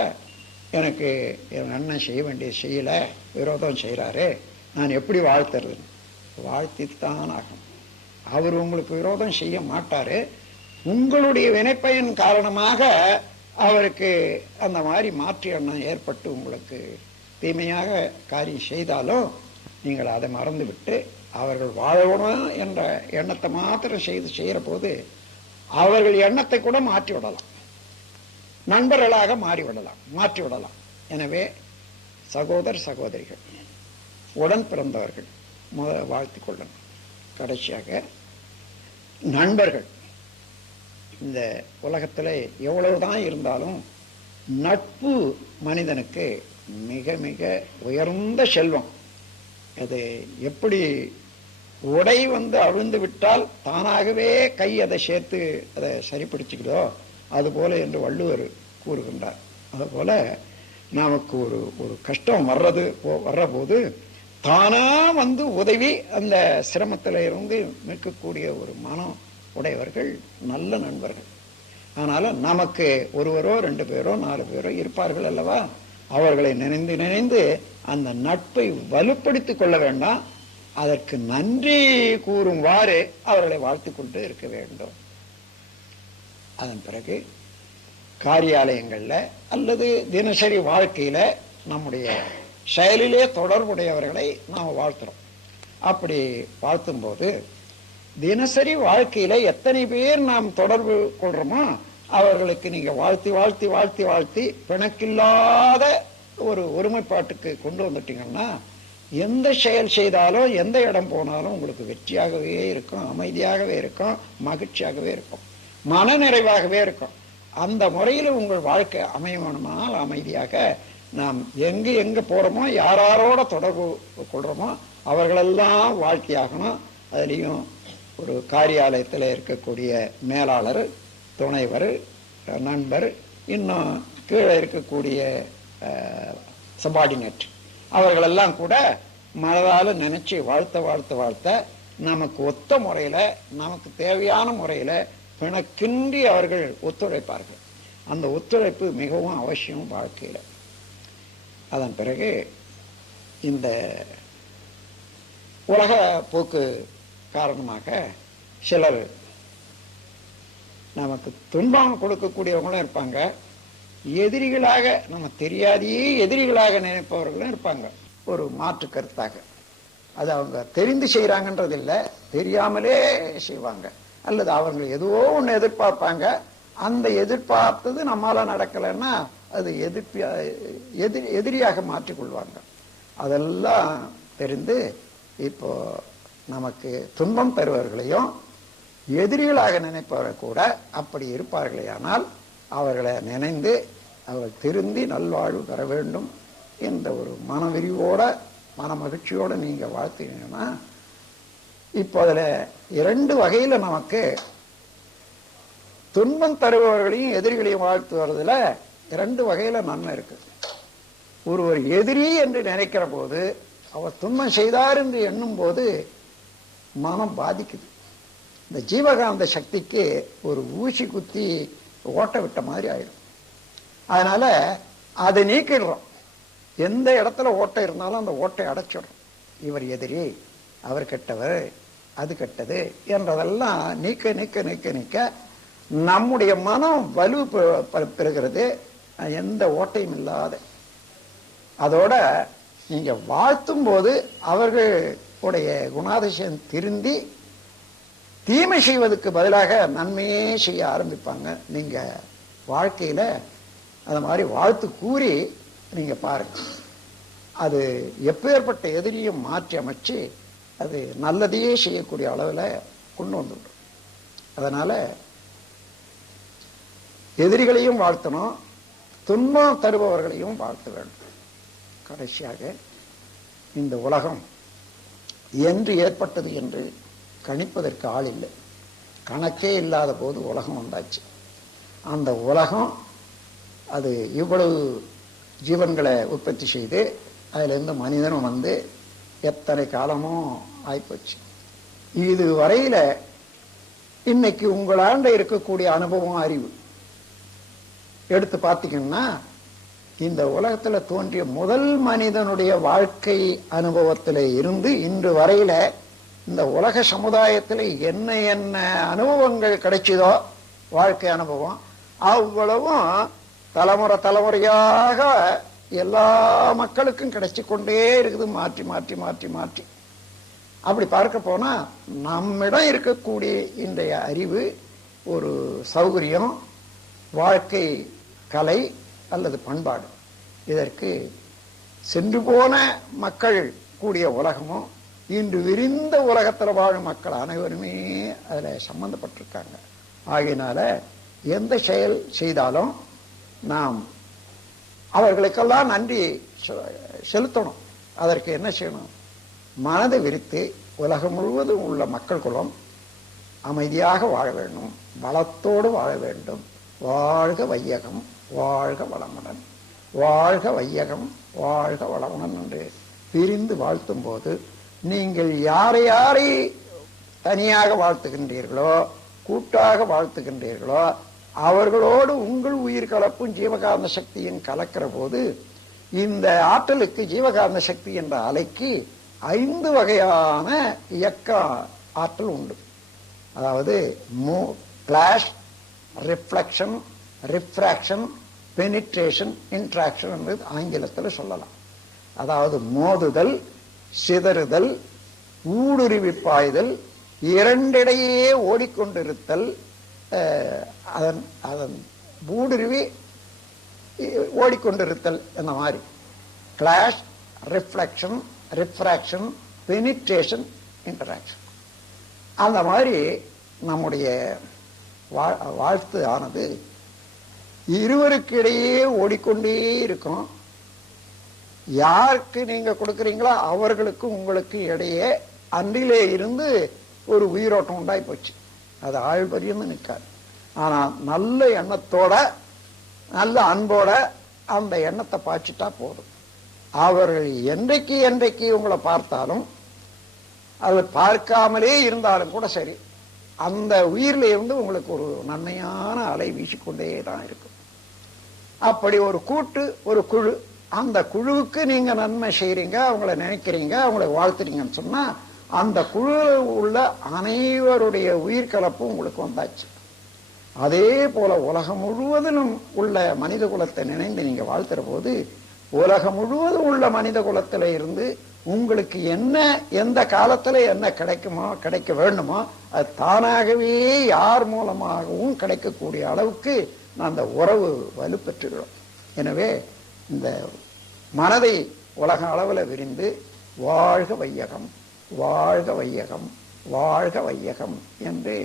எனக்கு என் அண்ணன் செய்ய வேண்டிய செய்யலை, விரோதம் செய்கிறாரு, நான் எப்படி வாழ்த்துறது? வாழ்த்தித்தான் ஆகணும். அவர் உங்களுக்கு விரோதம் செய்ய மாட்டாரு. உங்களுடைய வினைப்பயன் காரணமாக அவருக்கு அந்த மாதிரி மாற்றி எண்ணம் ஏற்பட்டு உங்களுக்கு தீமையாக காரியம் செய்தாலும் நீங்கள் அதை மறந்து விட்டு அவர்கள் வாழணும் என்ற எண்ணத்தை மாத்திரம் செய்கிற போது அவர்கள் எண்ணத்தை கூட மாற்றி விடலாம், நண்பர்களாக மாற்றி விடலாம். எனவே சகோதர சகோதரிகள் உடன் பிறந்தவர்கள் வாழ்த்திக் கொள்ளணும். கடைசியாக நண்பர்கள். இந்த உலகத்தில் எவ்வளவுதான் இருந்தாலும் நட்பு மனிதனுக்கு மிக மிக உயர்ந்த செல்வம். அது எப்படி உடை அவிழ்ந்து விட்டால் தானாகவே கை அதை சேர்த்து அதை சரிப்படுத்திக்கிறதோ அதுபோல என்று வள்ளுவர் கூறுகின்றார். அதுபோல நமக்கு ஒரு கஷ்டம் வர்ற போது தானா உதவி அந்த சிரமத்தில் இருந்து நிற்கக்கூடிய ஒரு மனம் உடையவர்கள் நல்ல நண்பர்கள். அதனால நமக்கு ஒருவரோ 2 பேரோ 4 பேரோ இருப்பார்கள் அல்லவா, அவர்களை நினைந்து நினைந்து அந்த நட்பை வலுப்படுத்திக் கொள்ள வேண்டாம், அதற்கு நன்றி கூறும்வாறு அவர்களை வாழ்த்து கொண்டு இருக்க வேண்டும். அதன் பிறகு காரியாலயங்கள்ல அல்லது தினசரி வாழ்க்கையில நம்முடைய செயலிலே தொடர்புடையவர்களை நாம் வாழ்த்துறோம். அப்படி வாழ்த்தும் போது தினசரி வாழ்க்கையில எத்தனை பேர் நாம் தொடர்பு கொள்றோமோ அவர்களுக்கு நீங்க வாழ்த்தி வாழ்த்தி வாழ்த்தி வாழ்த்தி பிணக்கில்லாத ஒரு ஒருமைப்பாட்டுக்கு கொண்டு வந்துட்டீங்கன்னா எந்த செயல் செய்தாலும் எந்த இடம் போனாலும் உங்களுக்கு வெற்றியாகவே இருக்கும், அமைதியாகவே இருக்கும், மகிழ்ச்சியாகவே இருக்கும், மன நிறைவாகவே இருக்கும். அந்த முறையில் உங்கள் வாழ்க்கை அமையணுமானால் அமைதியாக நாம் எங்க போறோமோ யாரோட தொடர்பு கொள்றோமோ அவர்களெல்லாம் வாழ்க்கையாகணும். அதுலேயும் ஒரு காரியாலயத்தில் இருக்கக்கூடிய மேலாளர், துணைவர், நண்பர், இன்னும் கீழே இருக்கக்கூடிய சபார்டினேட் அவர்களெல்லாம் கூட மனதால நினைச்சு வாழ்த்த நமக்கு ஒத்த முறையில நமக்கு தேவையான முறையில பிணக்கின்றி அவர்கள் ஒத்துழைப்பார்கள். அந்த ஒத்துழைப்பு மிகவும் அவசியம் வாழ்க்கையில. அதன் பிறகு இந்த உலக போக்கு காரணமாக சிலர் நமக்கு துன்பம் கொடுக்கக்கூடியவங்களும் இருப்பாங்க, எதிரிகளாக நம்ம தெரியாதையே எதிரிகளாக நினைப்பவர்களும் இருப்பாங்க. ஒரு மாற்று கருத்தாக அது அவங்க தெரிந்து செய்யறாங்கன்றது இல்லை, தெரியாமலே செய்வாங்க. அல்லது அவங்க ஏதோ ஒன்று எதிர்பார்ப்பாங்க, அந்த எதிர்பார்த்தது நம்மால நடக்கலைன்னா அது எதிரியாக மாற்றிக்கொள்வாங்க. அதெல்லாம் தெரிந்து இப்போ நமக்கு துன்பம் தருவர்களையும் எதிரிகளாக நினைப்பவர்கள் கூட அப்படி இருப்பார்களே ஆனால் அவர்களை நினைந்து அவர்கள் திருந்தி நல்வாழ்வு பெற வேண்டும் என்ற ஒரு மனவிரிவோட மன மகிழ்ச்சியோட நீங்க வாழ்த்தீங்கன்னா இப்போ அதுல 2 வகையில நமக்கு துன்பம் தருபவர்களையும் எதிரிகளையும் வாழ்த்துவதில் 2 வகையில நன்மை இருக்கு. ஒருவர் எதிரி என்று நினைக்கிற போது, அவர் துன்பம் செய்தார் என்று எண்ணும் போது மனம் பாதிக்குது. இந்த ஜீவகாந்த சக்திக்கு ஒரு ஊசி குத்தி ஓட்ட விட்ட மாதிரி ஆயிடும். அதனால அதை நீக்கிடுறோம். எந்த இடத்துல ஓட்டை இருந்தாலும் அந்த ஓட்டை அடைச்சிடும். இவர் எதிரி, அவர் கெட்டவர், அது கெட்டது என்றதெல்லாம் நீக்க நீக்க நீக்க நீக்க நம்முடைய மனம் வலு பெறுகிறது, எந்த ஓட்டையும் இல்லாத. அதோட நீங்க வாழ்த்தும் போது அவர்களுடைய குணாதிசயம் திருந்தி தீமை செய்வதற்கு பதிலாக நன்மையே செய்ய ஆரம்பிப்பாங்க. நீங்க வாழ்க்கையில அது மாதிரி வாழ்த்து கூறி நீங்க பாருங்க, அது எப்பேற்பட்ட எதிரியும் மாற்றி அமைச்சு அது நல்லதையே செய்யக்கூடிய அளவில் கொண்டு வந்துடும். அதனால எதிரிகளையும் வாழ்த்தணும், துன்பம் தருபவர்களையும் வாழ்த்த வேண்டும். கடைசியாக இந்த உலகம் என்று ஏற்பட்டது என்று கணிப்பதற்கு ஆள் இல்லை. கணக்கே இல்லாத போது உலகம் வந்தாச்சு. அந்த உலகம் அது இவ்வளவு ஜீவன்களை உற்பத்தி செய்து அதிலிருந்து மனிதனும் வந்து எத்தனை காலமும் ஆயிப்போச்சு. இது வரையில இன்னைக்கு உங்களாண்ட இருக்கக்கூடிய அனுபவம், அறிவு எடுத்து பார்த்தீங்கன்னா இந்த உலகத்துல தோன்றிய முதல் மனிதனுடைய வாழ்க்கை அனுபவத்தில் இருந்து இன்று வரையில இந்த உலக சமுதாயத்தில் என்ன என்ன அனுபவங்கள் கிடைச்சதோ, வாழ்க்கை அனுபவம் அவ்வளவும் தலைமுறை தலைமுறையாக எல்லா மக்களுக்கும் கிடைச்சு கொண்டே இருக்குது, மாற்றி மாற்றி மாற்றி மாற்றி. அப்படி பார்க்க போனா நம்மிடம் இருக்கக்கூடிய இன்றைய அறிவு ஒரு சௌகரியம், வாழ்க்கை கலை அல்லது பண்பாடு, இதற்கு சென்று போன மக்கள் கூடிய உலகமும் இன்று விரிந்த உலகத்தில் வாழும் மக்கள் அனைவருமே அதில் சம்பந்தப்பட்டிருக்காங்க. ஆகையினால எந்த செயல் செய்தாலும் நாம் அவர்களுக்கெல்லாம் நன்றி செலுத்தணும். அதற்கு என்ன செய்யணும்? மனதை விரித்து உலகம் முழுவதும் உள்ள மக்கள் குலம் அமைதியாக வாழ வேண்டும், வளத்தோடு வாழ வேண்டும். வாழ்க வையகம், வாழ்க வளமுடன், வாழ்க வையகம், வாழ்க வளமுடன் என்று பிரிந்து வாழ்த்தும் போது நீங்கள் யாரை யாரை தனியாக வாழ்த்துகின்றீர்களோ, கூட்டாக வாழ்த்துகின்றீர்களோ, அவர்களோடு உங்கள் உயிர் கலப்பும் ஜீவகாந்த சக்தியின் கலக்கிற போது இந்த ஆற்றலுக்கு, ஜீவகாந்த சக்தி என்ற அலைக்கு 5 வகையான இயக்க ஆற்றல் உண்டு. அதாவது clash, reflection, refraction, penetration, interaction என்று ஆங்கிலத்தில் சொல்லலாம். அதாவது மோதுதல், சிதறுதல், ஊடுருவி பாய்தல், இரண்டிடையே ஓடிக்கொண்டிருத்தல், அதன் அதன் ஊடுருவி ஓடிக்கொண்டிருத்தல் என்ன மாதிரி. Clash, reflection, refraction, penetration, interaction. அந்த மாதிரி நம்முடைய வாழ்த்து ஆனது இருவருக்கு இடையே ஓடிக்கொண்டே இருக்கும். யாருக்கு நீங்க கொடுக்குறீங்களோ அவர்களுக்கு உங்களுக்கு இடையே அன்றிலே இருந்து ஒரு உயிரோட்டம் உண்டாய் போச்சு. அது ஆழ்பரியும் நிற்காது. ஆனா நல்ல எண்ணத்தோட நல்ல அன்போட அந்த எண்ணத்தை பாய்ச்சிட்டா போதும். அவர்கள் என்றைக்கு என்றைக்கு உங்களை பார்த்தாலும், அது பார்க்காமலே இருந்தாலும் கூட சரி, அந்த உயிரில இருந்து உங்களுக்கு ஒரு நன்மையான அலை வீசிக்கொண்டே தான் இருக்கும். அப்படி ஒரு கூட்டு, ஒரு குழு, அந்த குழுவுக்கு நீங்க நன்மை செய்றீங்க, அவங்கள நினைக்கிறீங்க, அவங்களை வாழ்த்துறீங்கன்னு சொன்னா அந்த குழு உள்ள அனைவருடைய உயிர் கலப்பும் உங்களுக்கு வந்தாச்சு. அதே போல உலகம் முழுவதிலும் உள்ள மனித குலத்தை நினைந்து நீங்க வாழ்த்துற போது, உலகம் முழுவதும் உள்ள மனித குலத்தில இருந்து உங்களுக்கு என்ன எந்த காலத்துல என்ன கிடைக்குமோ, கிடைக்க வேண்டுமோ, அது தானாகவே யார் மூலமாகவும் கிடைக்கக்கூடிய அளவுக்கு அந்த உறவு வலுப்பெற்றுகிறோம். எனவே இந்த மனதை உலக அளவில் விரிந்து வாழ்க வையகம், வாழ்க வையகம், வாழ்க வையகம் என்று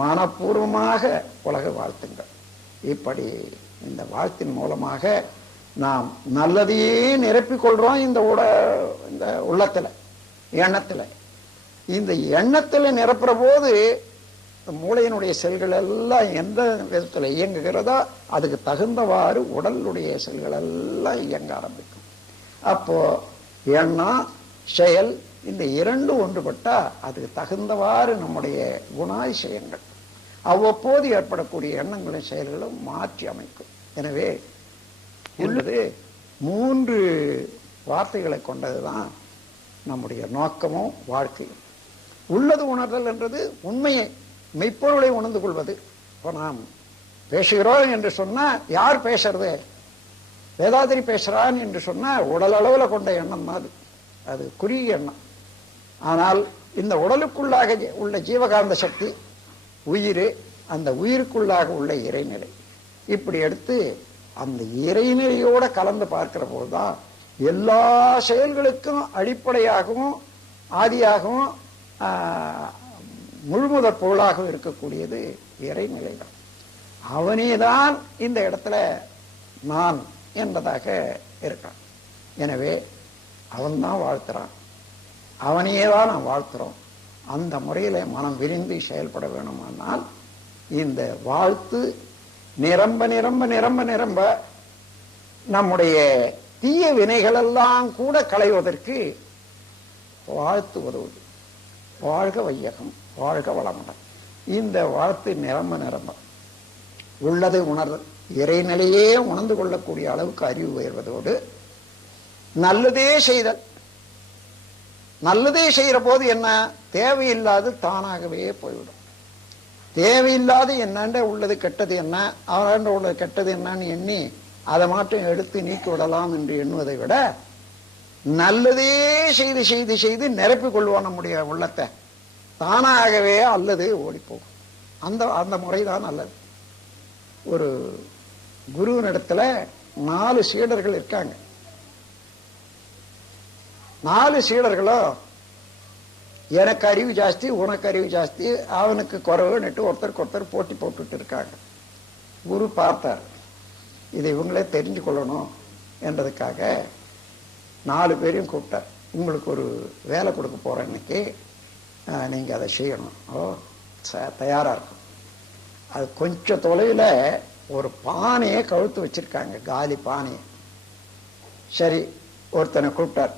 மனப்பூர்வமாக உலக வாழ்த்துங்கள். இப்படி இந்த வாழ்த்தின் மூலமாக நாம் நல்லதையே நிரப்பிக் கொள்றோம். இந்த உள்ளத்துல, எண்ணத்துல. இந்த எண்ணத்துல நிரப்புற போது மூளையினுடைய செல்கள் எல்லாம் எந்த விதத்துல இயங்குகிறதோ அதுக்கு தகுந்தவாறு உடலுடைய செல்கள் எல்லாம் இயங்க ஆரம்பிக்கும். அப்போ எண்ணம், செயல், இந்த இரண்டு ஒன்றுபட்டா அதுக்கு தகுந்தவாறு நம்முடைய குணாதிசயங்கள் அவ்வப்போது ஏற்படக்கூடிய எண்ணங்களும் செயல்களும் மாற்றி அமைக்கும். எனவே உள்ளது 3 வார்த்தைகளை கொண்டதுதான் நம்முடைய நோக்கமும் வாழ்க்கையும். உள்ளது உணர்தல் என்றது உண்மையை, மெய்ப்பொருளை உணர்ந்து கொள்வது. இப்போ நாம் பேசுகிறோம் என்று சொன்னா யார் பேசுறது? வேதாதிரி பேசுறான் என்று சொன்னா உடல் அளவில் கொண்ட எண்ணம் மாதிரி, அது குறுகிய எண்ணம். ஆனால் இந்த உடலுக்குள்ளாக உள்ள ஜீவகாந்த சக்தி உயிர், அந்த உயிருக்குள்ளாக உள்ள இறைநிலை, இப்படி எடுத்து அந்த இறைநிலையோட கலந்து பார்க்கிற போதுதான் எல்லா செயல்களுக்கும் அடிப்படையாகவும் ஆதியாகவும் முழுமுதற் பொருளாகவும் இருக்கக்கூடியது இறைநிலை தான். அவனேதான் இந்த இடத்துல நான் என்பதாக இருக்கான். எனவே அவன்தான் வாழ்த்துறான், அவனையேதான் நாம் வாழ்த்துறோம். அந்த முறையில மனம் விரிந்து செயல்பட வேணுமானால் இந்த வாழ்த்து நிரம்ப நிரம்ப நிரம்ப நிரம்ப நம்முடைய தீய வினைகளெல்லாம் கூட களைவதற்கு வாழ்த்து உதவுது. வாழ்க வையகம், வாழ்க வளமுடன். இந்த வாழ்த்து நிரம்ப நிரம்ப உள்ளதை உணர்தல், இறைநிலையே உணர்ந்து கொள்ளக்கூடிய அளவுக்கு அறிவு உயர்வதோடு நல்லதே செய்தல். நல்லதே செய்கிற போது என்ன, தேவையில்லாது தானாகவே போய்விடும். தேவையில்லாது என்னண்ட உள்ளது கெட்டது என்ன, அவனாண்ட உள்ளது கெட்டது என்னன்னு எண்ணி அதை மாற்றம் எடுத்து நீக்கி விடலாம் என்று எண்ணுவதை விட நல்லதே செய்து செய்து செய்து நிரப்பிக் கொள்வோம் நம்முடைய உள்ளத்தை. தானாகவே அல்லது ஓடிப்போகும். அந்த அந்த முறைதான் நல்லது. ஒரு குருவினிடத்துல 4 சீடர்கள் இருக்காங்க. 4 சீடர்களும் எனக்கு அறிவு ஜாஸ்தி, உனக்கு அறிவு ஜாஸ்தி, அவனுக்கு குறைவுன்னுட்டு ஒருத்தருக்கு ஒருத்தர் போட்டி போட்டுட்டு இருக்காங்க. குரு பார்த்தார், இதை இவங்களே தெரிஞ்சு கொள்ளணும் என்றதுக்காக 4 பேரையும் கூப்பிட்டார். உங்களுக்கு ஒரு வேலை கொடுக்க போறேன் இன்னைக்கு, நீங்க அதை செய்யணும். ஓ தயாரா இருக்கும். அது கொஞ்சம் தொலைவில் ஒரு பானையை கழுத்து வச்சிருக்காங்க, காலி பானையை. சரி, ஒருத்தனை கூப்பிட்டார்,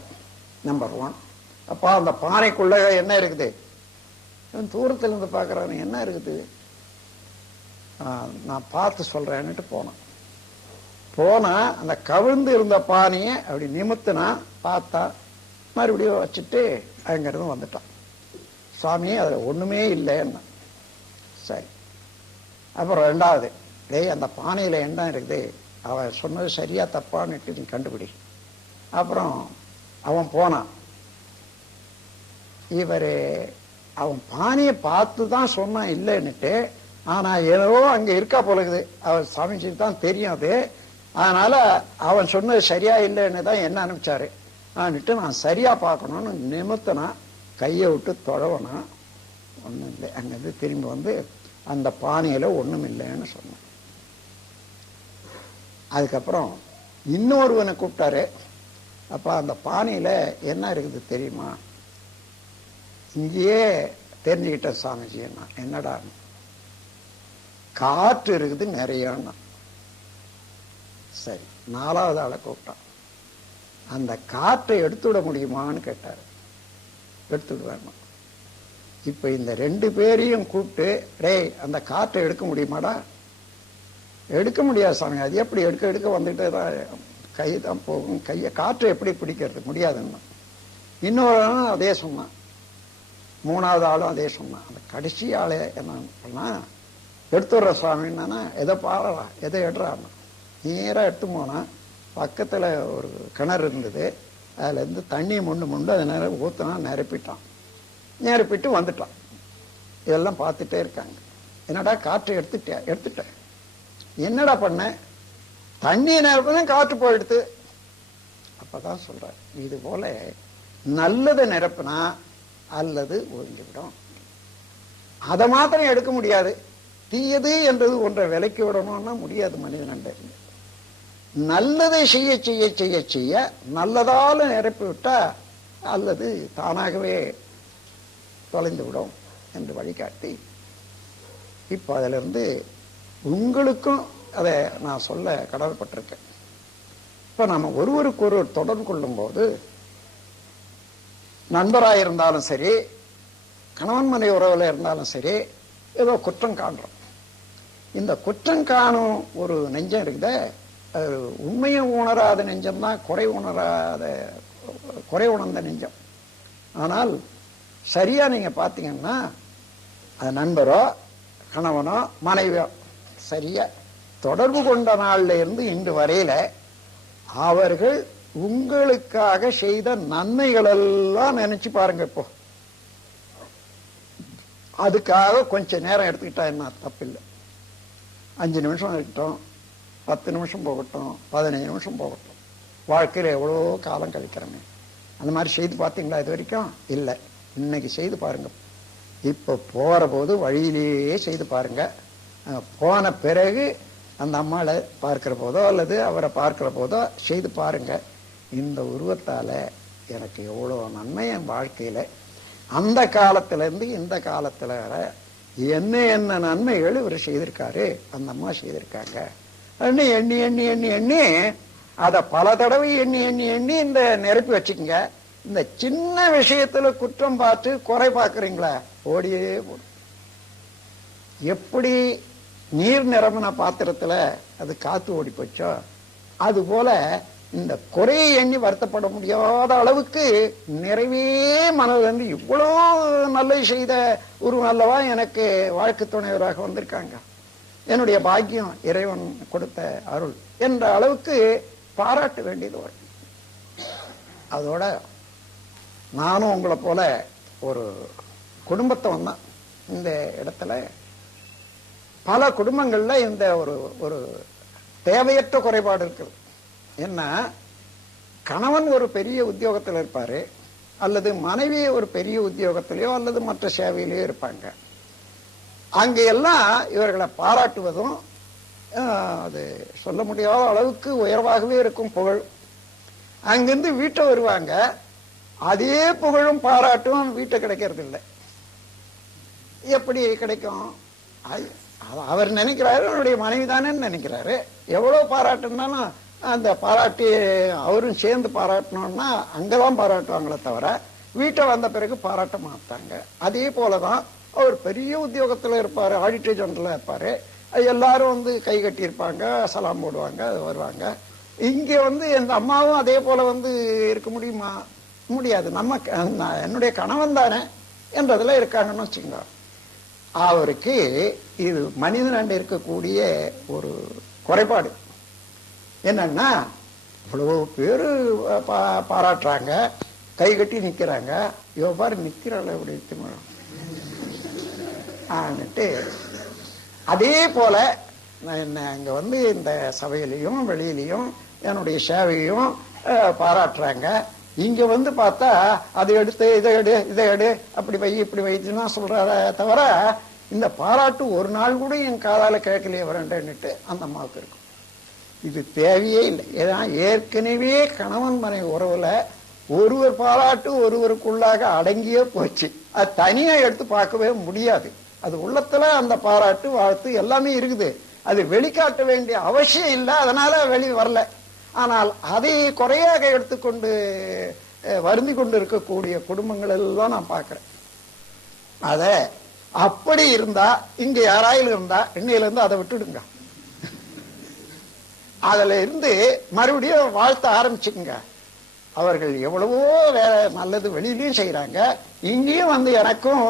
நம்பர் 1. அப்பா அந்த பானைக்குள்ள என்ன இருக்குது? தூரத்துல இருந்து பார்க்கறானு, என்ன இருக்குது? நான் பார்த்து சொல்றேன்னுட்டு போனா அந்த கவிழ்ந்து இருந்த பானையை அப்படி நிமித்துனா, பார்த்தா, மறுபடியும் வச்சுட்டு அங்கிருந்து வந்துட்டான். சுவாமி அதுல ஒண்ணுமே இல்லைன்னா. சரி, அப்புறம் 2வது, டேய் அந்த பானையில என்ன இருக்குது, அவன் சொன்னது சரியா தப்பான்னுட்டு நீ கண்டுபிடி. அப்புறம் அவன் போனான். இவர் அவன் பானையை பார்த்து தான் சொன்னான் இல்லைன்னுட்டு. ஆனா ஏதோ அங்க இருக்கா போலகுது, அவர் சாமிஜி தான் தெரியும் அது. அதனால அவன் சொன்னது சரியா இல்லைன்னு தான் என்ன அனுப்பிச்சாரு. நான் சரியா பார்க்கணும்னு நிமித்தனா கையை விட்டு தொழவனா ஒண்ணும் இல்லை. அங்கிருந்து திரும்பி வந்து அந்த பானையில ஒண்ணும் இல்லைன்னு சொன்னான். அதுக்கப்புறம் இன்னொருவனை கூப்பிட்டாரு. அப்ப அந்த பானையில என்ன இருக்குது தெரியுமா? இங்கேயே தெரிஞ்சுக்கிட்டேன் சாமிஜி. என்னடா, காற்று இருக்குது நிறையன்னா. சரி, 4வது ஆளை கூப்பிட்டான். அந்த காற்றை எடுத்துவிட முடியுமான்னு கேட்டாரு. எடுத்துடுவேன். இப்ப இந்த 2 பேரையும் கூப்பிட்டு, டேய் அந்த காற்றை எடுக்க முடியுமாடா? எடுக்க முடியாது சாமி. அது எப்படி எடுக்க வந்துட்டு கை தான் போகும், கையை காற்றை எப்படி பிடிக்கிறது? முடியாதுன்னா. இன்னொரு அதே சொன்னான். 3வது ஆளும் அதே சொன்னான். அந்த கடைசி ஆளு என்ன பண்ணா, எடுத்துடுற சுவாமின்னா எதை பாடலாம், எதை எடுறான்னா நேராக எடுத்து போனா பக்கத்துல ஒரு கிணறு இருந்தது. அதுல இருந்து தண்ணியை மொண்டு அதை நேரம் ஊத்துனா நிரப்பிட்டு வந்துட்டான். இதெல்லாம் பார்த்துட்டே இருக்காங்க. என்னடா காற்றை எடுத்துட்டேன். என்னடா பண்ண? தண்ணியை நிரப்பதான் காற்று போயிடுத்து. அப்பதான் சொல்ற, இது போல நல்லதை நிரப்புனா அல்லது ஒழிஞ்சுவிடும். அதை மாத்திரம் எடுக்க முடியாது. தீயது என்றது ஒன்றை விலக்கி விடணும்னா முடியாது. மனிதன் நல்லதை செய்ய செய்ய செய்ய செய்ய நல்லதால நிரப்பி விட்டா அல்லது தானாகவே தொலைந்து விடும் என்று வழிகாட்டி, இப்ப அதுல இருந்து உங்களுக்கும் அதை நான் சொல்ல கடமைப்பட்டிருக்கேன். இப்ப நாம ஒருவருக்கு ஒருவர் தொடர்பு கொள்ளும் போது, நண்பராக இருந்தாலும் சரி, கணவன் மனைவி உறவுல இருந்தாலும் சரி, ஏதோ குற்றம் காண்றோம். இந்த குற்றம் காணும் ஒரு நெஞ்சம் இருக்குத, உண்மையை உணராத நெஞ்சம் தான் குறை உணர்ந்த நெஞ்சம். ஆனால் சரியா நீங்க பாத்தீங்கன்னா, அது நண்பரோ கணவனோ மனைவியோ சரியா தொடர்பு கொண்ட நாள்ல இருந்து இன்று வரையில அவர்கள் உங்களுக்காக செய்த நன்மைகள் எல்லாம் நினைச்சு பாருங்க. இப்போ அதுக்காக கொஞ்ச நேரம் எடுத்துக்கிட்டா என்ன தப்பில்லை. 5 நிமிஷம் இருக்கட்டும், 10 நிமிஷம் போகட்டும், 15 நிமிஷம் போகட்டும். வாழ்க்கையில எவ்வளோ காலம் கழிக்கிறேன்னு அந்த மாதிரி செய்து பார்த்தீங்களா இது வரைக்கும்? இல்லை. இன்னைக்கு செய்து பாருங்க. இப்ப போற போது வழியிலேயே செய்து பாருங்க. போன பிறகு அந்த அம்மாவை பார்க்கிற போதோ அல்லது அவரை பார்க்கிற போதோ செய்து பாருங்க. இந்த உருவத்தால எனக்கு எவ்வளவு நன்மை என் வாழ்க்கையில அந்த காலத்துல இருந்து இந்த காலத்துல வர என்ன என்ன நன்மைகள் இவர் செய்திருக்காரு, அந்த அம்மா செய்திருக்காங்க. எண்ணி எண்ணி எண்ணி எண்ணி எண்ணி அதை பல தடவை எண்ணி எண்ணி எண்ணி இந்த நிரப்பி வச்சுக்கோங்க. இந்த சின்ன விஷயத்துல குற்றம் பார்த்து குறை பார்க்கறீங்களா, ஓடியே போடும். எப்படி நீர் நிரம்பின பாத்திரத்துல அது காத்து ஓடி போச்சோ, அது போல இந்த குறையை எண்ணி வருத்தப்பட முடியாத அளவுக்கு நிறைவே மனதில் இருந்து இவ்வளவு நல்லது செய்த ஒரு நல்லவா எனக்கு வாழ்க்கை துணைவராக வந்திருக்காங்க, என்னுடைய பாக்கியம் இறைவன் கொடுத்த அருள் என்ற அளவுக்கு பாராட்ட வேண்டியது வரும். அதோட நானும் உங்களை போல ஒரு குடும்பத்தை வந்தான். இந்த இடத்துல பல குடும்பங்கள்ல இந்த ஒரு தேவையற்ற குறைபாடு இருக்குது. என்ன, கணவன் ஒரு பெரிய உத்தியோகத்தில் இருப்பாரு, அல்லது மனைவி ஒரு பெரிய உத்தியோகத்திலேயோ அல்லது மற்ற சேவையிலேயோ இருப்பாங்க. அங்கெல்லாம் இவர்களை பாராட்டுவதும் அது சொல்ல முடியாத அளவுக்கு உயர்வாகவே இருக்கும் புகழ். அங்கிருந்து வீட்டை வருவாங்க, அதே புகழும் பாராட்டும் வீட்டை கிடைக்கிறது இல்லை. எப்படி கிடைக்கும்? அவர் நினைக்கிறாரு அவருடைய மனைவி தானே நினைக்கிறாரு. எவ்வளவு பாராட்டுனாலும் அந்த பாராட்டி அவரும் சேர்ந்து பாராட்டணும்னா அங்கதான் பாராட்டுவாங்களே தவிர வீட்டை வந்த பிறகு பாராட்ட மாட்டாங்க. அதே போலதான் அவர் பெரிய உத்தியோகத்துல இருப்பாரு, ஆடிட்டர் ஜெனரலா இருப்பாரு, எல்லாரும் கை கட்டி இருப்பாங்க, சலாம் போடுவாங்க, வருவாங்க. இங்க எந்த அம்மாவும் அதே போல இருக்க முடியுமா? முடியாது. நம்ம என்னுடைய கணவன் தானே என்றதுல இருக்காங்கன்னு வச்சுக்கோங்க. அவருக்கு இது மனிதனாண்ட இருக்கக்கூடிய ஒரு குறைபாடு என்னன்னா, இவ்வளவு பேரு பாராட்டுறாங்க, கை கட்டி நிக்கிறாங்க, இவ பாரு நிக்கிறாள், அப்படி அதே போல அங்க இந்த சபையிலையும் வெளியிலையும் என்னுடைய சேவையும் பாராட்டுறாங்க. இங்க பார்த்தா அதை எடுத்து இதை எடு அப்படி வை இப்படி வைத்துன்னா சொல்றார தவிர இந்த பாராட்டு ஒரு நாள் கூட என் காதால கேட்கலையே வரேன்ட்டு அந்த அம்மாவுக்கு இருக்கும். இது தேவையே இல்லை. ஏன்னா ஏற்கனவே கணவன் மனைவி உறவுல ஒருவர் பாராட்டு ஒருவருக்குள்ளாக அடங்கியே போச்சு. அது தனியா எடுத்து பார்க்கவே முடியாது. அது உள்ளத்துல அந்த பாராட்டு வாழ்த்து எல்லாமே இருக்குது. அது வெளிக்காட்ட வேண்டிய அவசியம் இல்லை, அதனால வெளியே வரல. ஆனால் அதை குறையாக எடுத்துக்கொண்டு வருந்தி கொண்டு இருக்கக்கூடிய குடும்பங்கள் எல்லாம் நான் பார்க்கிறேன். அத அப்படி இருந்தா இங்க யாராயிலும் இருந்தா இன்னையில இருந்து அதை விட்டுடுங்க. அதுல இருந்து மறுபடியும் வாழ்த்த ஆரம்பிச்சுக்குங்க. அவர்கள் எவ்வளவோ வேற நல்லது வெளியிலையும் செய்யறாங்க, இங்கேயும் எனக்கும்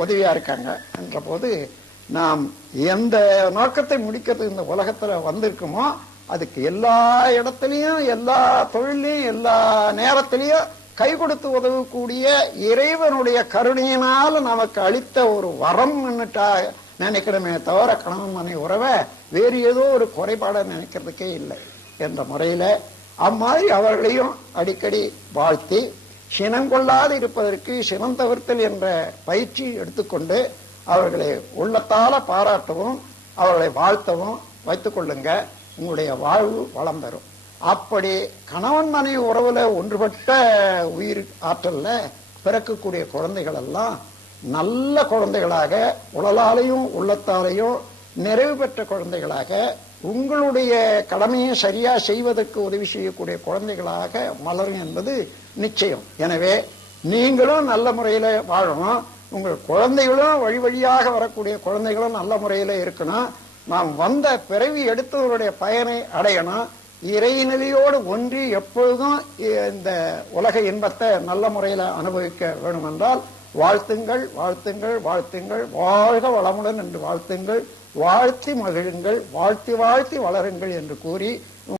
உதவியா இருக்காங்க என்ற போது நாம் எந்த நோக்கத்தை முடிக்கிறது இந்த உலகத்துல வந்திருக்குமோ அதுக்கு எல்லா இடத்துலயும் எல்லா தொழிலையும் எல்லா நேரத்திலையும் கை கொடுத்து உதவக்கூடிய இறைவனுடைய கருணையினால நமக்கு அளித்த ஒரு வரம் நினைக்கிறமே தவிர கணவன் மனைவி உறவை வேறு ஏதோ ஒரு குறைபாட நினைக்கிறதுக்கே இல்லை என்ற முறையில அம்மாதிரி அவர்களையும் அடிக்கடி வாழ்த்தி சினங்கொள்ளாது இருப்பதற்கு சினம் தவிர்த்தல் என்ற பயிற்சி எடுத்துக்கொண்டு அவர்களை உள்ளத்தால பாராட்டவும் அவர்களை வாழ்த்தவும் வைத்துக் கொள்ளுங்க. உங்களுடைய வாழ்வு வளம் தரும். அப்படி கணவன் மனைவி உறவுல ஒன்றுபட்ட உயிர் ஆற்றல்ல பிறக்கக்கூடிய குழந்தைகள் எல்லாம் நல்ல குழந்தைகளாக உடலாலையும் உள்ளத்தாலையும் நிறைவு பெற்ற குழந்தைகளாக உங்களுடைய கடமையை சரியா செய்வதற்கு உதவி செய்யக்கூடிய குழந்தைகளாக மலரும் என்பது நிச்சயம். எனவே நீங்களும் நல்ல முறையில வாழணும், உங்கள் குழந்தைகளும் வழி வழியாக வரக்கூடிய குழந்தைகளும் நல்ல முறையில இருக்கணும். நாம் வந்த பிறவி எடுத்தவருடைய பயனை அடையணும். இறைநிலையோடு ஒன்றி எப்பொழுதும் இந்த உலக இன்பத்தை நல்ல முறையில அனுபவிக்க வேண்டும் என்றால் வாழ்த்துங்கள் வாழ்த்துங்கள் வாழ்த்துங்கள், வாழ்க வளமுடன் என்று வாழ்த்துங்கள், வாழ்த்தி மகிழுங்கள், வாழ்த்தி வாழ்த்தி வளருங்கள் என்று கூறி